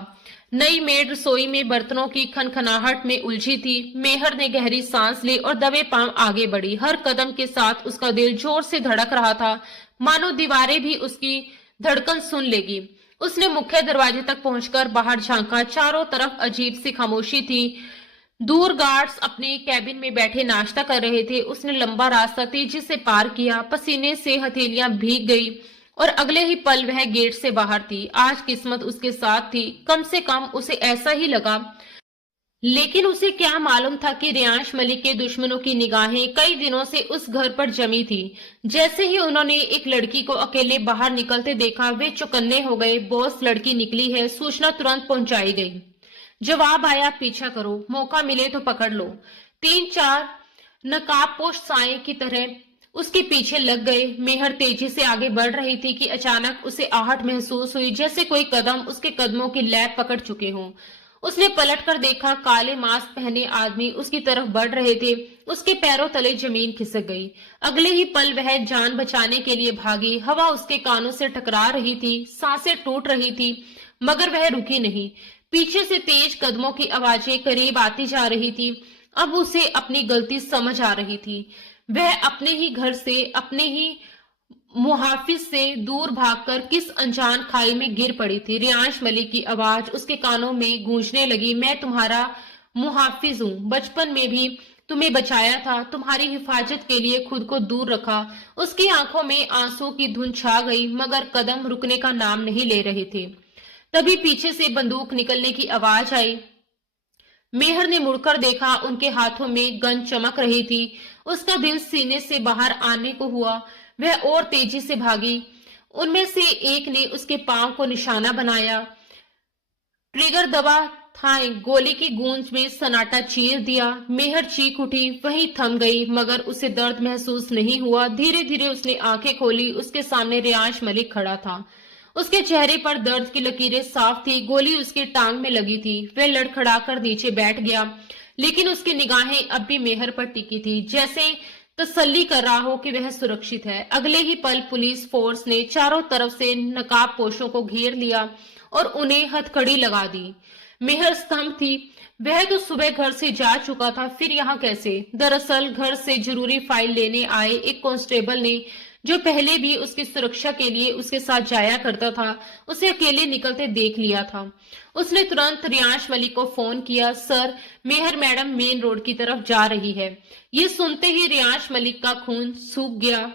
नई मेड रसोई में बर्तनों की खनखनाहट में उलझी थी। मेहर ने गहरी सांस ली और दबे पांव आगे बढ़ी। हर कदम के साथ उसका दिल जोर से धड़क रहा था, मानो दीवारें भी उसकी धड़कन सुन लेगी। उसने मुख्य दरवाजे तक पहुंचकर बाहर झांका। चारों तरफ अजीब सी खामोशी थी। दूर गार्ड्स अपने कैबिन में बैठे नाश्ता कर रहे थे। उसने लंबा रास्ता तेजी से पार किया। पसीने से हथेलियां भीग गई और अगले ही पल वह गेट से बाहर थी। आज किस्मत उसके साथ थी, कम से कम उसे ऐसा ही लगा। लेकिन उसे क्या मालूम था कि रियांश मलिक के दुश्मनों की निगाहें कई दिनों से उस घर पर जमी थी। जैसे ही उन्होंने एक लड़की को अकेले बाहर निकलते देखा, वे चौकन्ने हो गए। बॉस, लड़की निकली है। सूचना तुरंत पहुंचाई गई। जवाब आया, पीछा करो, मौका मिले तो पकड़ लो। 3-4 नकाबपोश साए की तरह उसके पीछे लग गए। मेहर तेजी से आगे बढ़ रही थी कि अचानक उसे आहट महसूस हुई, जैसे कोई कदम उसके कदमों की लैप पकड़ चुके हों। उसने पलटकर देखा, काले मास्क पहने आदमी उसकी तरफ बढ़ रहे थे। उसके पैरों तले जमीन खिसक गई। अगले ही पल वह जान बचाने के लिए भागी। हवा उसके कानों से टकरा रही थी, सांसें टूट रही थी, मगर वह रुकी नहीं। पीछे से तेज कदमों की आवाजें करीब आती जा रही थी। अब उसे अपनी गलती समझ आ रही थी। वह अपने ही घर से, अपने ही मुहाफिज से दूर भागकर किस अनजान खाई में गिर पड़ी थी। रियांश मलिक की आवाज उसके कानों में गूंजने लगी, मैं तुम्हारा मुहाफिज हूँ। बचपन में भी तुम्हें बचाया था, तुम्हारी हिफाजत के लिए खुद को दूर रखा। उसकी आंखों में आंसू की धुंध छा गई, मगर कदम रुकने का नाम नहीं ले रहे थे। तभी पीछे से बंदूक निकलने की आवाज आई। मेहर ने मुड़कर देखा, उनके हाथों में गन चमक रही थी। उसका दिल सीने से बाहर आने को हुआ। वह और तेजी से भागी। उनमें से एक ने उसके पांव को निशाना बनाया। ट्रिगर दबा, थाई गोली की गूंज में सन्नाटा चीर दिया। मेहर चीख उठी, वहीं थम गई, मगर उसे दर्द महसूस नहीं हुआ। धीरे धीरे उसने आंखें खोली। उसके सामने रियांश मलिक खड़ा था। उसके चेहरे पर दर्द की लकीरें साफ थी। गोली उसकी टांग में लगी थी। वह लड़खड़ाकर नीचे बैठ गया, लेकिन उसकी निगाहें अब भी मेहर पर टिकी थी, जैसे तसल्ली कर रहा हो कि वह सुरक्षित है। अगले ही पल पुलिस फोर्स ने चारों तरफ से नकाबपोशों को घेर लिया और उन्हें हथकड़ी लगा दी। मेहर स्तंभ थी। वह तो सुबह घर से जा चुका था, फिर यहाँ कैसे? दरअसल घर से जरूरी फाइल लेने आए एक कांस्टेबल ने, जो पहले भी उसकी सुरक्षा के लिए उसके साथ जाया करता था, उसे अकेले निकलते देख लिया था। उसने तुरंत रियांश मलिक को फोन किया, सर, मेहर मैडम मेन रोड की तरफ जा रही है। ये सुनते ही रियांश मलिक का खून सूख गया।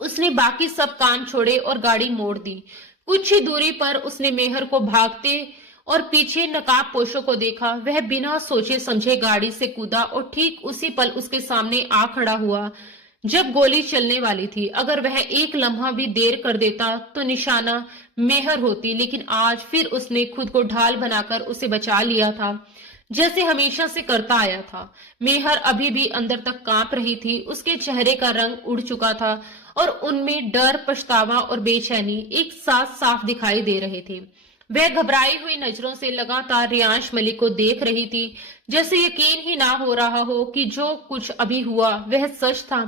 उसने बाकी सब काम छोड़े और गाड़ी मोड़ दी। कुछ ही दूरी पर उसने मेहर को भागते और पीछे नकाबपोशों को देखा। वह बिना सोचे समझे गाड़ी से कूदा और ठीक उसी पल उसके सामने आ खड़ा हुआ जब गोली चलने वाली थी। अगर वह एक लम्हा भी देर कर देता तो निशाना मेहर होती, लेकिन आज फिर उसने खुद को ढाल बनाकर उसे बचा लिया था, जैसे हमेशा से करता आया था। मेहर अभी भी अंदर तक कांप रही थी। उसके चेहरे का रंग उड़ चुका था और उनमें डर, पछतावा और बेचैनी एक साथ साफ दिखाई दे रहे थे। वह घबराई हुई नजरों से लगातार रियांश मलिक को देख रही थी, जैसे यकीन ही ना हो रहा हो कि जो कुछ अभी हुआ वह सच था।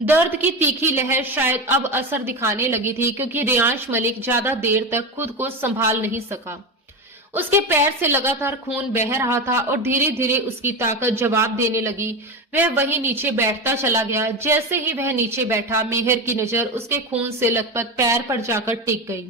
दर्द की तीखी लहर शायद अब असर दिखाने लगी थी, क्योंकि रियांश मलिक ज्यादा देर तक खुद को संभाल नहीं सका। उसके पैर से लगातार खून बह रहा था और धीरे धीरे उसकी ताकत जवाब देने लगी। वह वहीं नीचे बैठता चला गया। जैसे ही वह नीचे बैठा, मेहर की नजर उसके खून से लथपथ पैर पर जाकर टिक गई।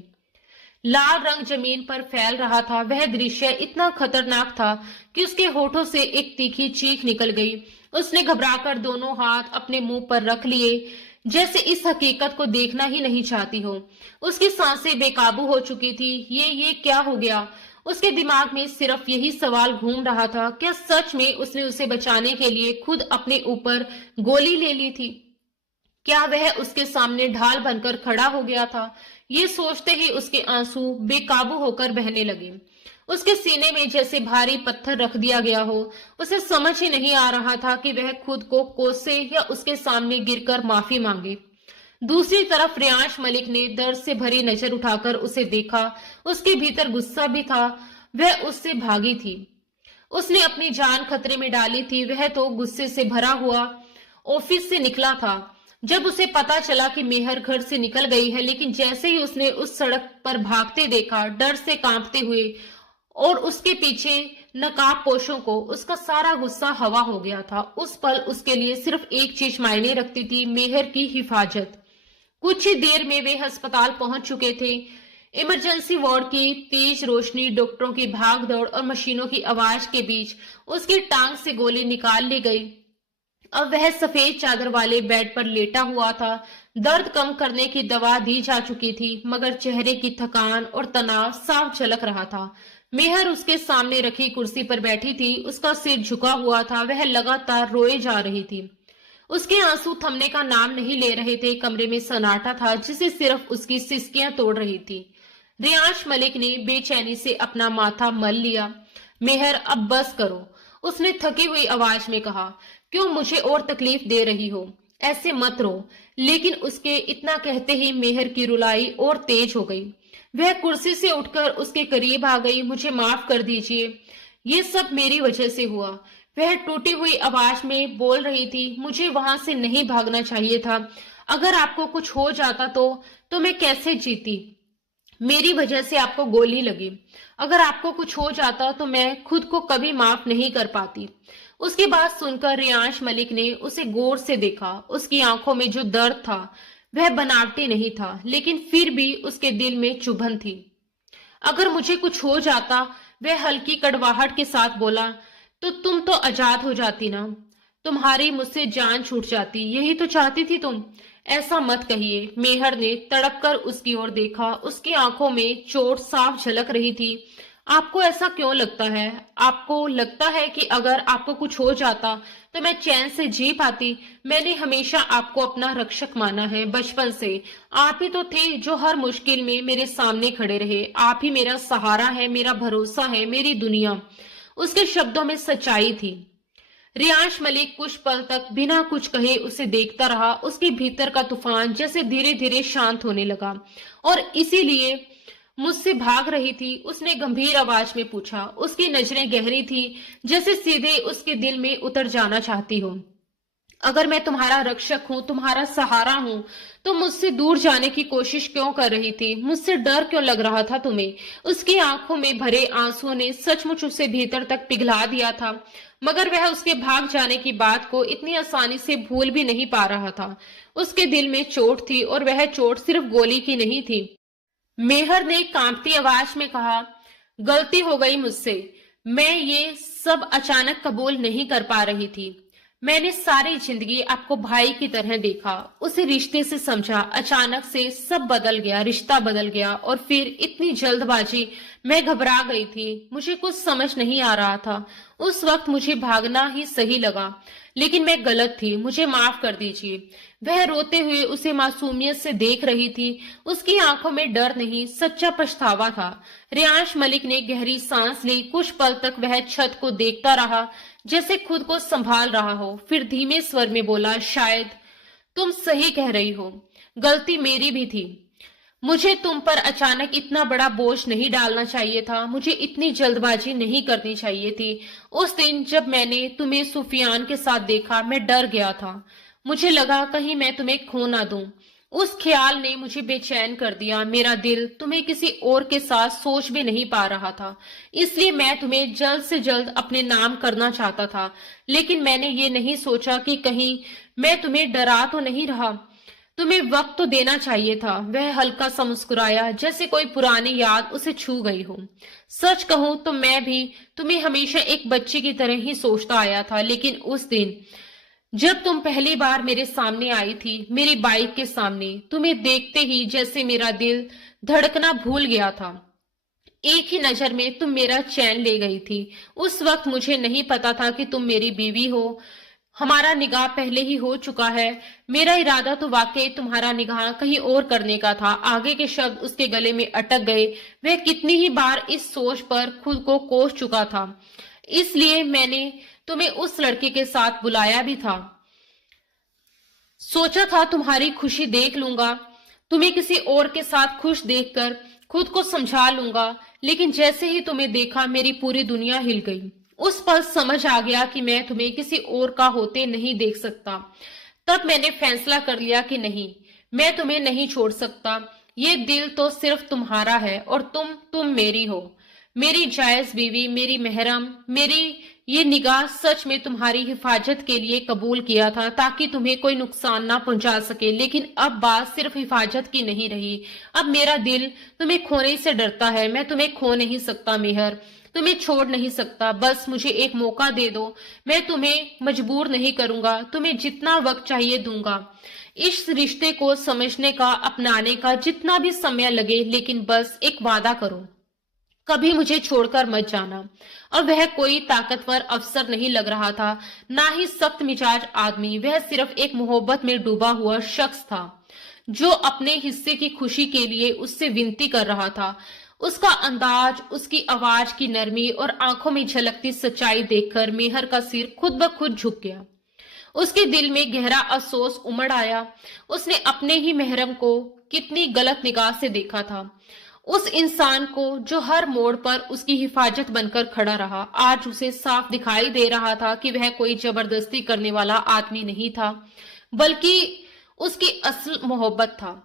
लाल रंग जमीन पर फैल रहा था। वह दृश्य इतना खतरनाक था कि उसके होठों से एक तीखी चीख निकल गई। उसने घबराकर दोनों हाथ अपने मुंह पर रख लिए, जैसे इस हकीकत को देखना ही नहीं चाहती हो। उसकी सांसें बेकाबू हो चुकी थी। ये क्या हो गया? उसके दिमाग में सिर्फ यही सवाल घूम रहा था, क्या सच में उसने उसे बचाने के लिए खुद अपने ऊपर गोली ले ली थी? क्या वह उसके सामने ढाल बनकर खड़ा हो गया था? ये सोचते ही उसके आंसू बेकाबू होकर बहने लगे। उसके सीने में जैसे भारी पत्थर रख दिया गया हो। उसे समझ ही नहीं आ रहा था कि वह खुद को कोसे या उसके सामने गिरकर माफी मांगे। दूसरी तरफ रियांश मलिक ने दर्द से भरी नजर उठाकर उसे देखा। उसके भीतर गुस्सा भी था। वह उससे भागी थी। उसने अपनी जान खतरे में डाली थी। वह तो गुस्से से भरा हुआ ऑफिस से निकला था जब उसे पता चला कि मेहर घर से निकल गई है, लेकिन जैसे ही उसने उस सड़क पर भागते देखा, डर से कांपते हुए, और उसके पीछे नकाब पोशों को, उसका सारा गुस्सा हवा हो गया था। उस पल उसके लिए सिर्फ एक चीज मायने रखती थी, मेहर की हिफाजत। कुछ ही देर में वे अस्पताल पहुंच चुके थे। इमरजेंसी वार्ड की तेज रोशनी, डॉक्टरों की भाग दौड़ और मशीनों की आवाज के बीच उसकी टांग से गोली निकाल ली गई। अब वह सफेद चादर वाले बेड पर लेटा हुआ था। दर्द कम करने की दवा दी जा चुकी थी, मगर चेहरे की थकान और तनाव साफ झलक रहा था। मेहर उसके सामने रखी कुर्सी पर बैठी थी। उसका सिर झुका हुआ था। वह लगातार रोए जा रही थी। उसके आंसू थमने का नाम नहीं ले रहे थे। कमरे में सन्नाटा था जिसे सिर्फ उसकी सिसकियां तोड़ रही थी। रियांश मलिक ने बेचैनी से अपना माथा मल लिया। मेहर, अब बस करो, उसने थकी हुई आवाज में कहा। क्यों मुझे और तकलीफ दे रही हो? ऐसे मत रो। लेकिन उसके इतना कहते ही मेहर की रुलाई और तेज हो गई। वह कुर्सी से उठकर उसके करीब आ गई। मुझे माफ कर दीजिए, ये सब मेरी वजह से हुआ। वह टूटी हुई आवाज में बोल रही थी। मुझे वहां से नहीं भागना चाहिए था। अगर आपको कुछ हो जाता तो मैं कैसे जीती? मेरी वजह से आपको गोली लगी। अगर आपको कुछ हो जाता तो मैं खुद को कभी माफ नहीं कर पाती। उसकी बात सुनकर रियांश मलिक ने उसे गौर से देखा। उसकी आंखों में जो दर्द था वह बनावटी नहीं था, लेकिन फिर भी उसके दिल में चुभन थी। अगर मुझे कुछ हो जाता, वह हल्की कड़वाहट के साथ बोला, तो तुम तो आजाद हो जाती ना। तुम्हारी मुझसे जान छूट जाती। यही तो चाहती थी तुम। ऐसा मत कहिए। मेहर ने तड़प कर उसकी ओर देखा। उसकी आंखों में चोट साफ झलक रही थी। आपको ऐसा क्यों लगता है? आपको लगता है कि अगर आपको कुछ हो जाता तो मैं चैन से जी पाती? मैंने हमेशा आपको अपना रक्षक माना है, बचपन से। आप ही तो थे जो हर मुश्किल में मेरे सामने खड़े रहे। आप ही मेरा सहारा है, मेरा भरोसा है, मेरी दुनिया। उसके शब्दों में सच्चाई थी। रियांश मलिक कुछ पल तक बिना कुछ कहे उसे देखता रहा। उसके भीतर का तूफान जैसे धीरे धीरे शांत होने लगा। और इसीलिए मुझसे भाग रही थी? उसने गंभीर आवाज में पूछा। उसकी नजरें गहरी थी, जैसे सीधे उसके दिल में उतर जाना चाहती हो। अगर मैं तुम्हारा रक्षक हूँ, तुम्हारा सहारा हूँ, तो मुझसे दूर जाने की कोशिश क्यों कर रही थी? मुझसे डर क्यों लग रहा था तुम्हें? उसकी आंखों में भरे आंसुओं ने सचमुच उसे भीतर तक पिघला दिया था, मगर वह उसके भाग जाने की बात को इतनी आसानी से भूल भी नहीं पा रहा था। उसके दिल में चोट थी, और वह चोट सिर्फ गोली की नहीं थी। मेहर ने कांपती आवाज में कहा, गलती हो गई मुझसे। मैं ये सब अचानक कबूल नहीं कर पा रही थी। मैंने सारी जिंदगी आपको भाई की तरह देखा, उसे रिश्ते से समझा। अचानक से सब बदल गया, रिश्ता बदल गया, और फिर इतनी जल्दबाजी। मैं घबरा गई थी। मुझे कुछ समझ नहीं आ रहा था। उस वक्त मुझे भागना ही सही लगा, लेकिन मैं गलत थी। मुझे माफ कर दीजिए। वह रोते हुए उसे मासूमियत से देख रही थी। उसकी आंखों में डर नहीं, सच्चा पछतावा था। रियांश मलिक ने गहरी सांस ली। कुछ पल तक वह छत को देखता रहा, जैसे खुद को संभाल रहा हो। फिर धीमे स्वर में बोला, शायद तुम सही कह रही हो। गलती मेरी भी थी। मुझे तुम पर अचानक इतना बड़ा बोझ नहीं डालना चाहिए था। मुझे इतनी जल्दबाजी नहीं करनी चाहिए थी। उस दिन जब मैंने तुम्हें सुफियान के साथ देखा, मैं डर गया था। मुझे लगा कहीं मैं तुम्हें खो ना दूं। उस ख्याल ने मुझे बेचैन कर दिया। मेरा दिल तुम्हें किसी और के साथ सोच भी नहीं पा रहा था, इसलिए मैं तुम्हें जल्द से जल्द अपने नाम करना चाहता था। लेकिन मैंने ये नहीं सोचा कि कहीं मैं तुम्हें डरा तो नहीं रहा। तुम्हें वक्त तो देना चाहिए था। वह हल्का सा मुस्कुराया, जैसे कोई पुरानी याद उसे छू गई हो। सच कहूं तो मैं भी तुम्हें हमेशा एक बच्ची की तरह ही सोचता आया था, लेकिन उस दिन जब तुम पहली बार मेरे सामने आई थी, मेरी बाइक के सामने, तुम्हें देखते ही जैसे मेरा दिल धड़कना भूल गया था। एक ही नजर में तुम मेरा चैन ले गई थी। उस वक्त मुझे नहीं पता था कि तुम मेरी बीवी हो। हमारा निकाह पहले ही हो चुका है। मेरा इरादा तो वाकई तुम्हारा निकाह कहीं और करने का था। आगे के शब्द उसके गले में अटक गए। वह कितनी ही बार इस सोच पर खुद को कोस चुका था। इसलिए मैंने तुम्हें उस लड़के के साथ बुलाया भी था। सोचा था तुम्हारी खुशी देख लूंगा, तुम्हें किसी और के साथ खुश देखकर खुद को समझा लूंगा। लेकिन जैसे ही तुम्हें देखा, मेरी पूरी दुनिया हिल गई। उस पल समझ आ गया कि मैं तुम्हें किसी और का होते नहीं देख सकता। तब मैंने फैसला कर लिया कि नहीं, मैं तुम्हें नहीं छोड़ सकता। ये दिल तो सिर्फ तुम्हारा है और तुम मेरी हो, मेरी जायज बीवी, मेरी महरम। मेरी ये निगाह सच में तुम्हारी हिफाजत के लिए कबूल किया था, ताकि तुम्हें कोई नुकसान ना पहुंचा सके। लेकिन अब बात सिर्फ हिफाजत की नहीं रही। अब मेरा दिल तुम्हें खोने से डरता है। मैं तुम्हें खो नहीं सकता मेहर, तुम्हें छोड़ नहीं सकता। बस मुझे एक मौका दे दो। मैं तुम्हें मजबूर नहीं करूंगा, तुम्हें जितना वक्त चाहिए दूंगा। इस रिश्ते को समझने का, अपनाने का जितना भी समय लगे, लेकिन बस एक वादा करो, कभी मुझे छोड़कर मत जाना। और वह कोई ताकतवर अफसर नहीं लग रहा था, ना ही सख्त मिजाज आदमी। वह सिर्फ एक मोहब्बत में डूबा हुआ शख्स था, जो अपने हिस्से की खुशी के लिए उससे विनती कर रहा था। उसका अंदाज, उसकी आवाज की नरमी और आंखों में झलकती सच्चाई देखकर मेहर का सिर खुद ब खुद झुक गया। उसके दिल में गहरा अफसोस उमड़ आया। उसने अपने ही महरम को कितनी गलत निगाह से देखा था। उस इंसान को जो हर मोड़ पर उसकी हिफाजत बनकर खड़ा रहा, आज उसे साफ दिखाई दे रहा था कि वह कोई जबरदस्ती करने वाला आदमी नहीं था, बल्कि उसकी असल मोहब्बत था।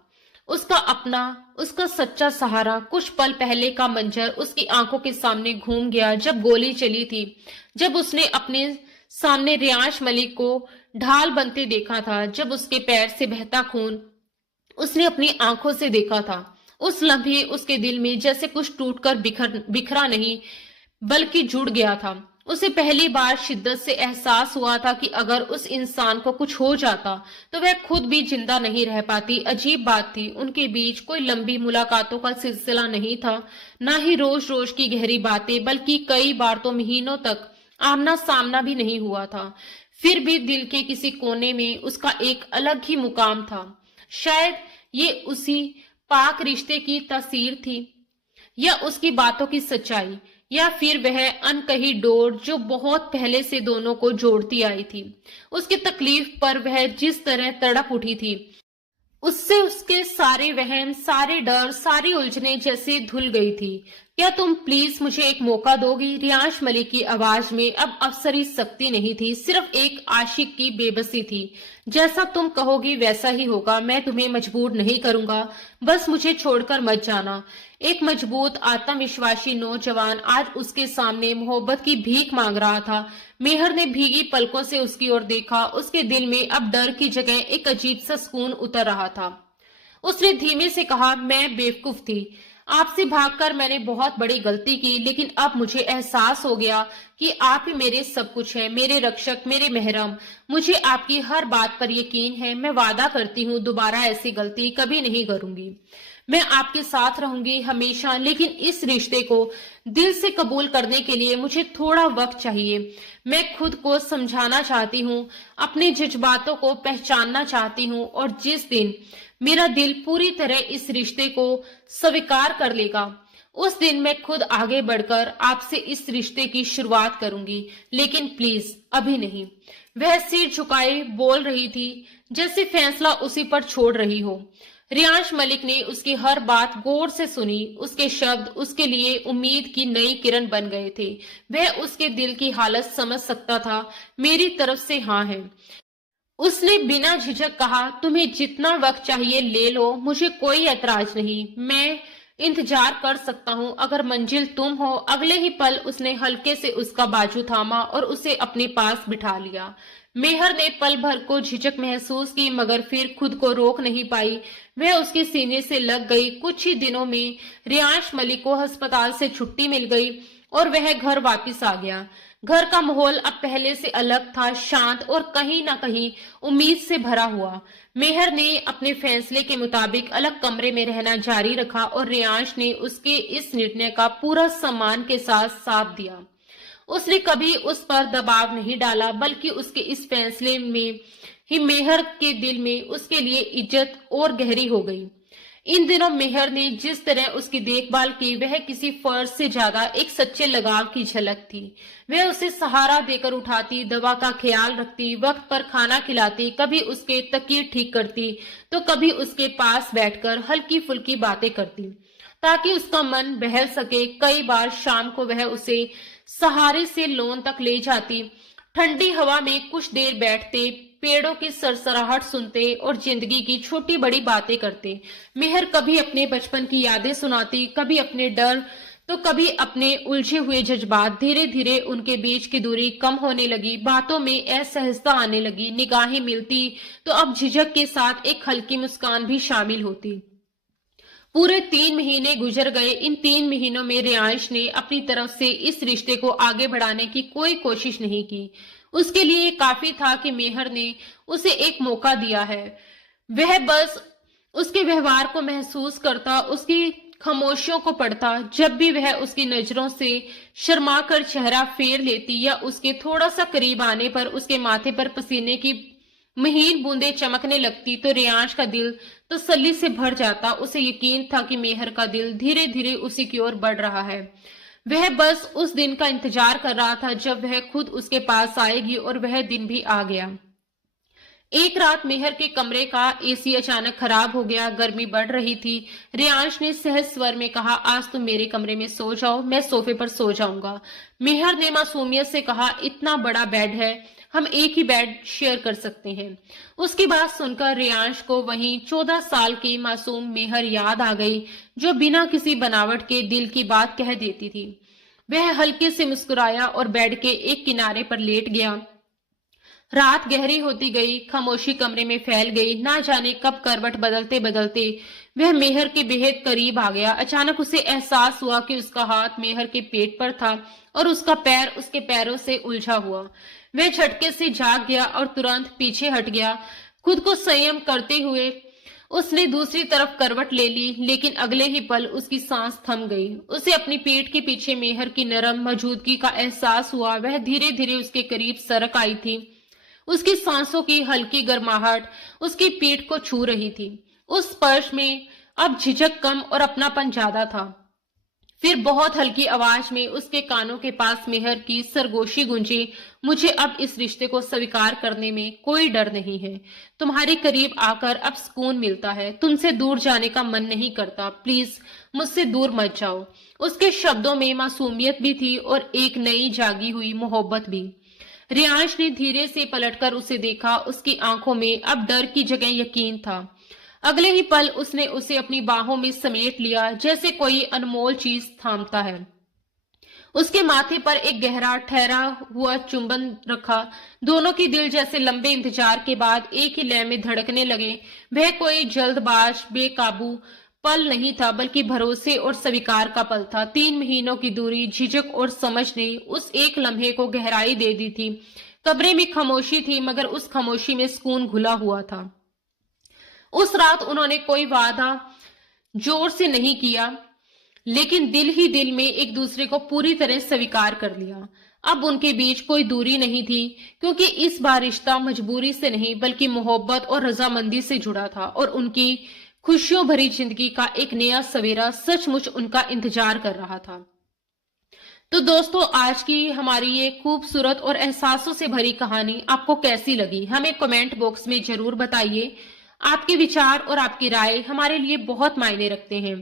उसका अपना, उसका सच्चा सहारा। कुछ पल पहले का मंजर उसकी आंखों के सामने घूम गया, जब गोली चली थी, जब उसने अपने सामने रियांश मलिक को ढाल बनते देखा था, जब उसके पैर से बहता खून उसने अपनी आंखों से देखा था। उस लम्हे उसके दिल में जैसे कुछ टूटकर बिखरा नहीं, बल्कि जुड़ गया था। उसे पहली बार शिद्दत से एहसास हुआ था कि अगर उस इंसान को कुछ हो जाता तो वह खुद भी जिंदा नहीं रह पाती। अजीब बात थी, उनके बीच कोई लंबी मुलाकातों का सिलसिला नहीं था, ना ही रोज रोज की गहरी बातें, बल्कि कई बार तो महीनों तक आमना सामना भी नहीं हुआ था। फिर भी दिल के किसी कोने में उसका एक अलग ही मुकाम था। शायद ये उसी पाक रिश्ते की तासीर थी, या उसकी बातों की सच्चाई, या फिर वह अनकही डोर जो बहुत पहले से दोनों को जोड़ती आई थी। उसकी तकलीफ पर वह जिस तरह तड़प उठी थी, उससे उसके सारे वहम, सारे डर, सारी उलझने जैसे धुल गई थी। क्या तुम प्लीज मुझे एक मौका दोगी? रियांश मलिक की आवाज में अब अफसरी सख्ती नहीं थी, सिर्फ एक आशिक की बेबसी थी। जैसा तुम कहोगी वैसा ही होगा, मैं तुम्हें मजबूर नहीं करूंगा, बस मुझे छोड़कर मत जाना। एक मजबूत, आत्मविश्वासी नौजवान आज उसके सामने मोहब्बत की भीख मांग रहा था। मेहर ने भीगी पलकों से उसकी ओर देखा। उसके दिल में अब डर की जगह एक अजीब सा सुकून उतर रहा था। उसने धीमे से कहा, मैं बेवकूफ थी, आपसे भागकर मैंने बहुत बड़ी गलती की, लेकिन अब मुझे एहसास हो गया कि आप ही मेरे सब कुछ हैं, मेरे रक्षक, मेरे महरम। मुझे आपकी हर बात पर यकीन है। मैं वादा करती हूँ दोबारा ऐसी गलती कभी नहीं करूंगी। मैं आपके साथ रहूंगी हमेशा, लेकिन इस रिश्ते को दिल से कबूल करने के लिए मुझे थोड़ा वक्त चाहिए। मैं खुद को समझाना चाहती हूँ, अपने जज्बातों को पहचानना चाहती हूँ, और जिस दिन मेरा दिल पूरी तरह इस रिश्ते को स्वीकार कर लेगा, उस दिन मैं खुद आगे बढ़कर आपसे इस रिश्ते की शुरुआत करूंगी। लेकिन प्लीज अभी नहीं। वह सिर झुकाए बोल रही थी, जैसे फैसला उसी पर छोड़ रही हो। रियांश मलिक ने उसकी हर बात गौर से सुनी। उसके शब्द उसके लिए उम्मीद की नई किरण बन गए थे। वह उसके दिल की हालत समझ सकता था। मेरी तरफ से हाँ है, उसने बिना झिझक कहा। तुम्हें जितना वक्त चाहिए ले लो, मुझे कोई ऐतराज नहीं। मैं इंतजार कर सकता हूँ, अगर मंजिल तुम हो। अगले ही पल उसने हल्के से उसका बाजू थामा और उसे अपने पास बिठा लिया। मेहर ने पल भर को झिझक महसूस की, मगर फिर खुद को रोक नहीं पाई। वह उसके सीने से लग गई। कुछ ही दिनों में रियांश मलिक को अस्पताल से छुट्टी मिल गई और वह घर वापस आ गया। घर का माहौल अब पहले से अलग था, शांत और कहीं ना कहीं उम्मीद से भरा हुआ। मेहर ने अपने फैसले के मुताबिक अलग कमरे में रहना जारी रखा और रियांश ने उसके इस निर्णय का पूरा सम्मान के साथ साथ दिया। उसने कभी उस पर दबाव नहीं डाला, बल्कि उसके इस फैसले में ही मेहर के दिल में उसके लिए इज्जत और गहरी हो गई। इन दिनों मेहर ने जिस तरह उसकी देखभाल की, वह किसी फर्ज से ज्यादा एक सच्चे लगाव की झलक थी। वह उसे सहारा देकर उठाती, दवा का ख्याल रखती, वक्त पर खाना खिलाती, कभी उसके तकिए ठीक करती तो कभी उसके पास बैठकर हल्की फुल्की बातें करती ताकि उसका मन बहल सके। कई बार शाम को वह उसे सहारे से लॉन तक ले जाती, ठंडी हवा में कुछ देर बैठते, पेड़ों की सरसराहट सुनते और जिंदगी की छोटी बड़ी बातें करते। मेहर कभी अपने बचपन की यादें सुनाती, कभी अपने डर तो कभी अपने उलझे हुए जज्बात। धीरे धीरे उनके बीच की दूरी कम होने लगी, बातों में असहजता आने लगी, निगाहें मिलती तो अब झिझक के साथ एक हल्की मुस्कान भी शामिल होती। पूरे 3 महीने गुजर गए। इन 3 महीनों में रियांश ने अपनी तरफ से इस रिश्ते को आगे बढ़ाने की कोई कोशिश नहीं की। उसके लिए काफी था कि मेहर ने उसे एक मौका दिया है। वह बस उसके व्यवहार को महसूस करता, उसकी खामोशियों को पढ़ता। जब भी वह उसकी नजरों से शर्मा कर चेहरा फेर लेती या उसके थोड़ा सा करीब आने पर उसके माथे पर पसीने की महीन बूंदें चमकने लगती तो रियांश का दिल तसल्ली से भर जाता। उसे यकीन था कि मेहर का दिल धीरे धीरे उसी की ओर बढ़ रहा है। वह बस उस दिन का इंतजार कर रहा था जब वह खुद उसके पास आएगी, और वह दिन भी आ गया। एक रात मेहर के कमरे का एसी अचानक खराब हो गया। गर्मी बढ़ रही थी। रियांश ने सहज स्वर में कहा, आज तुम मेरे कमरे में सो जाओ, मैं सोफे पर सो जाऊंगा। मेहर ने मासूमियत से कहा, इतना बड़ा बेड है, हम एक ही बेड शेयर कर सकते हैं। उसकी बात सुनकर रियांश को वहीं 14 साल की मासूम मेहर याद आ गई, जो बिना किसी बनावट के दिल की बात कह देती थी। वह हल्के से मुस्कुराया और बेड के एक किनारे पर लेट गया। रात गहरी होती गई, खामोशी कमरे में फैल गई। ना जाने कब करवट बदलते बदलते वह मेहर के बेहद करीब आ गया। अचानक उसे एहसास हुआ कि उसका हाथ मेहर के पेट पर था और उसका पैर उसके पैरों से उलझा हुआ। वह झटके से जाग गया और तुरंत पीछे हट गया। खुद को संयम करते हुए उसने दूसरी तरफ करवट ले ली, लेकिन अगले ही पल उसकी सांस थम गई। उसे अपनी पीठ के पीछे मेहर की नरम मौजूदगी का एहसास हुआ। वह धीरे धीरे उसके करीब सरक आई थी। उसकी सांसों की हल्की गर्माहट उसकी पीठ को छू रही थी। उस स्पर्श में अब झिझक कम और अपनापन ज्यादा था। फिर बहुत हल्की आवाज में उसके कानों के पास मेहर की सरगोशी गूंजी, मुझे अब इस रिश्ते को स्वीकार करने में कोई डर नहीं है। तुम्हारे करीब आकर अब सुकून मिलता है। तुमसे दूर जाने का मन नहीं करता। प्लीज मुझसे दूर मत जाओ। उसके शब्दों में मासूमियत भी थी और एक नई जागी हुई मोहब्बत भी। रियांश ने धीरे से पलटकर उसे देखा। उसकी आंखों में अब डर की जगह यकीन था। अगले ही पल उसने उसे अपनी बाहों में समेट लिया, जैसे कोई अनमोल चीज थामता है। उसके माथे पर एक गहरा ठहरा हुआ चुंबन रखा। दोनों की दिल जैसे लंबे इंतजार के बाद एक ही लय में धड़कने लगे। वह कोई जल्दबाज बेकाबू पल नहीं था, बल्कि भरोसे और स्वीकार का पल था। 3 महीनों की दूरी, झिझक और समझ ने उस एक लम्हे को गहराई दे दी थी। कमरे में खामोशी थी, मगर उस खामोशी में सुकून घुला हुआ था। उस रात उन्होंने कोई वादा जोर से नहीं किया, लेकिन दिल ही दिल में एक दूसरे को पूरी तरह स्वीकार कर लिया। अब उनके बीच कोई दूरी नहीं थी, क्योंकि इस बार रिश्ता मजबूरी से नहीं बल्कि मोहब्बत और रजामंदी से जुड़ा था, और उनकी खुशियों भरी जिंदगी का एक नया सवेरा सचमुच उनका इंतजार कर रहा था। तो दोस्तों, आज की हमारी ये खूबसूरत और एहसासों से भरी कहानी आपको कैसी लगी, हमें कमेंट बॉक्स में जरूर बताइए। आपके विचार और आपकी राय हमारे लिए बहुत मायने रखते हैं।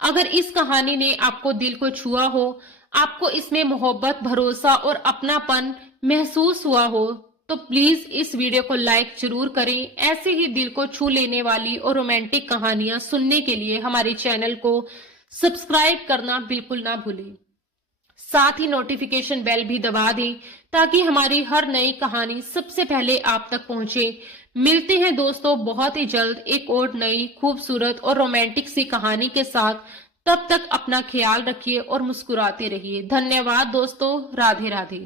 अगर इस कहानी ने आपको दिल को छुआ हो, आपको इसमें मोहब्बत, भरोसा और अपनापन महसूस हुआ हो, तो प्लीज इस वीडियो को लाइक जरूर करें। ऐसे ही दिल को छू लेने वाली और रोमांटिक कहानियां सुनने के लिए हमारे चैनल को सब्सक्राइब करना बिल्कुल ना भूलें। साथ ही नोटिफिकेशन बेल भी दबा दें, ताकि हमारी हर नई कहानी सबसे पहले आप तक पहुंचे। मिलते हैं दोस्तों बहुत ही जल्द एक और नई खूबसूरत और रोमांटिक सी कहानी के साथ। तब तक अपना ख्याल रखिए और मुस्कुराते रहिए। धन्यवाद दोस्तों। राधे राधे।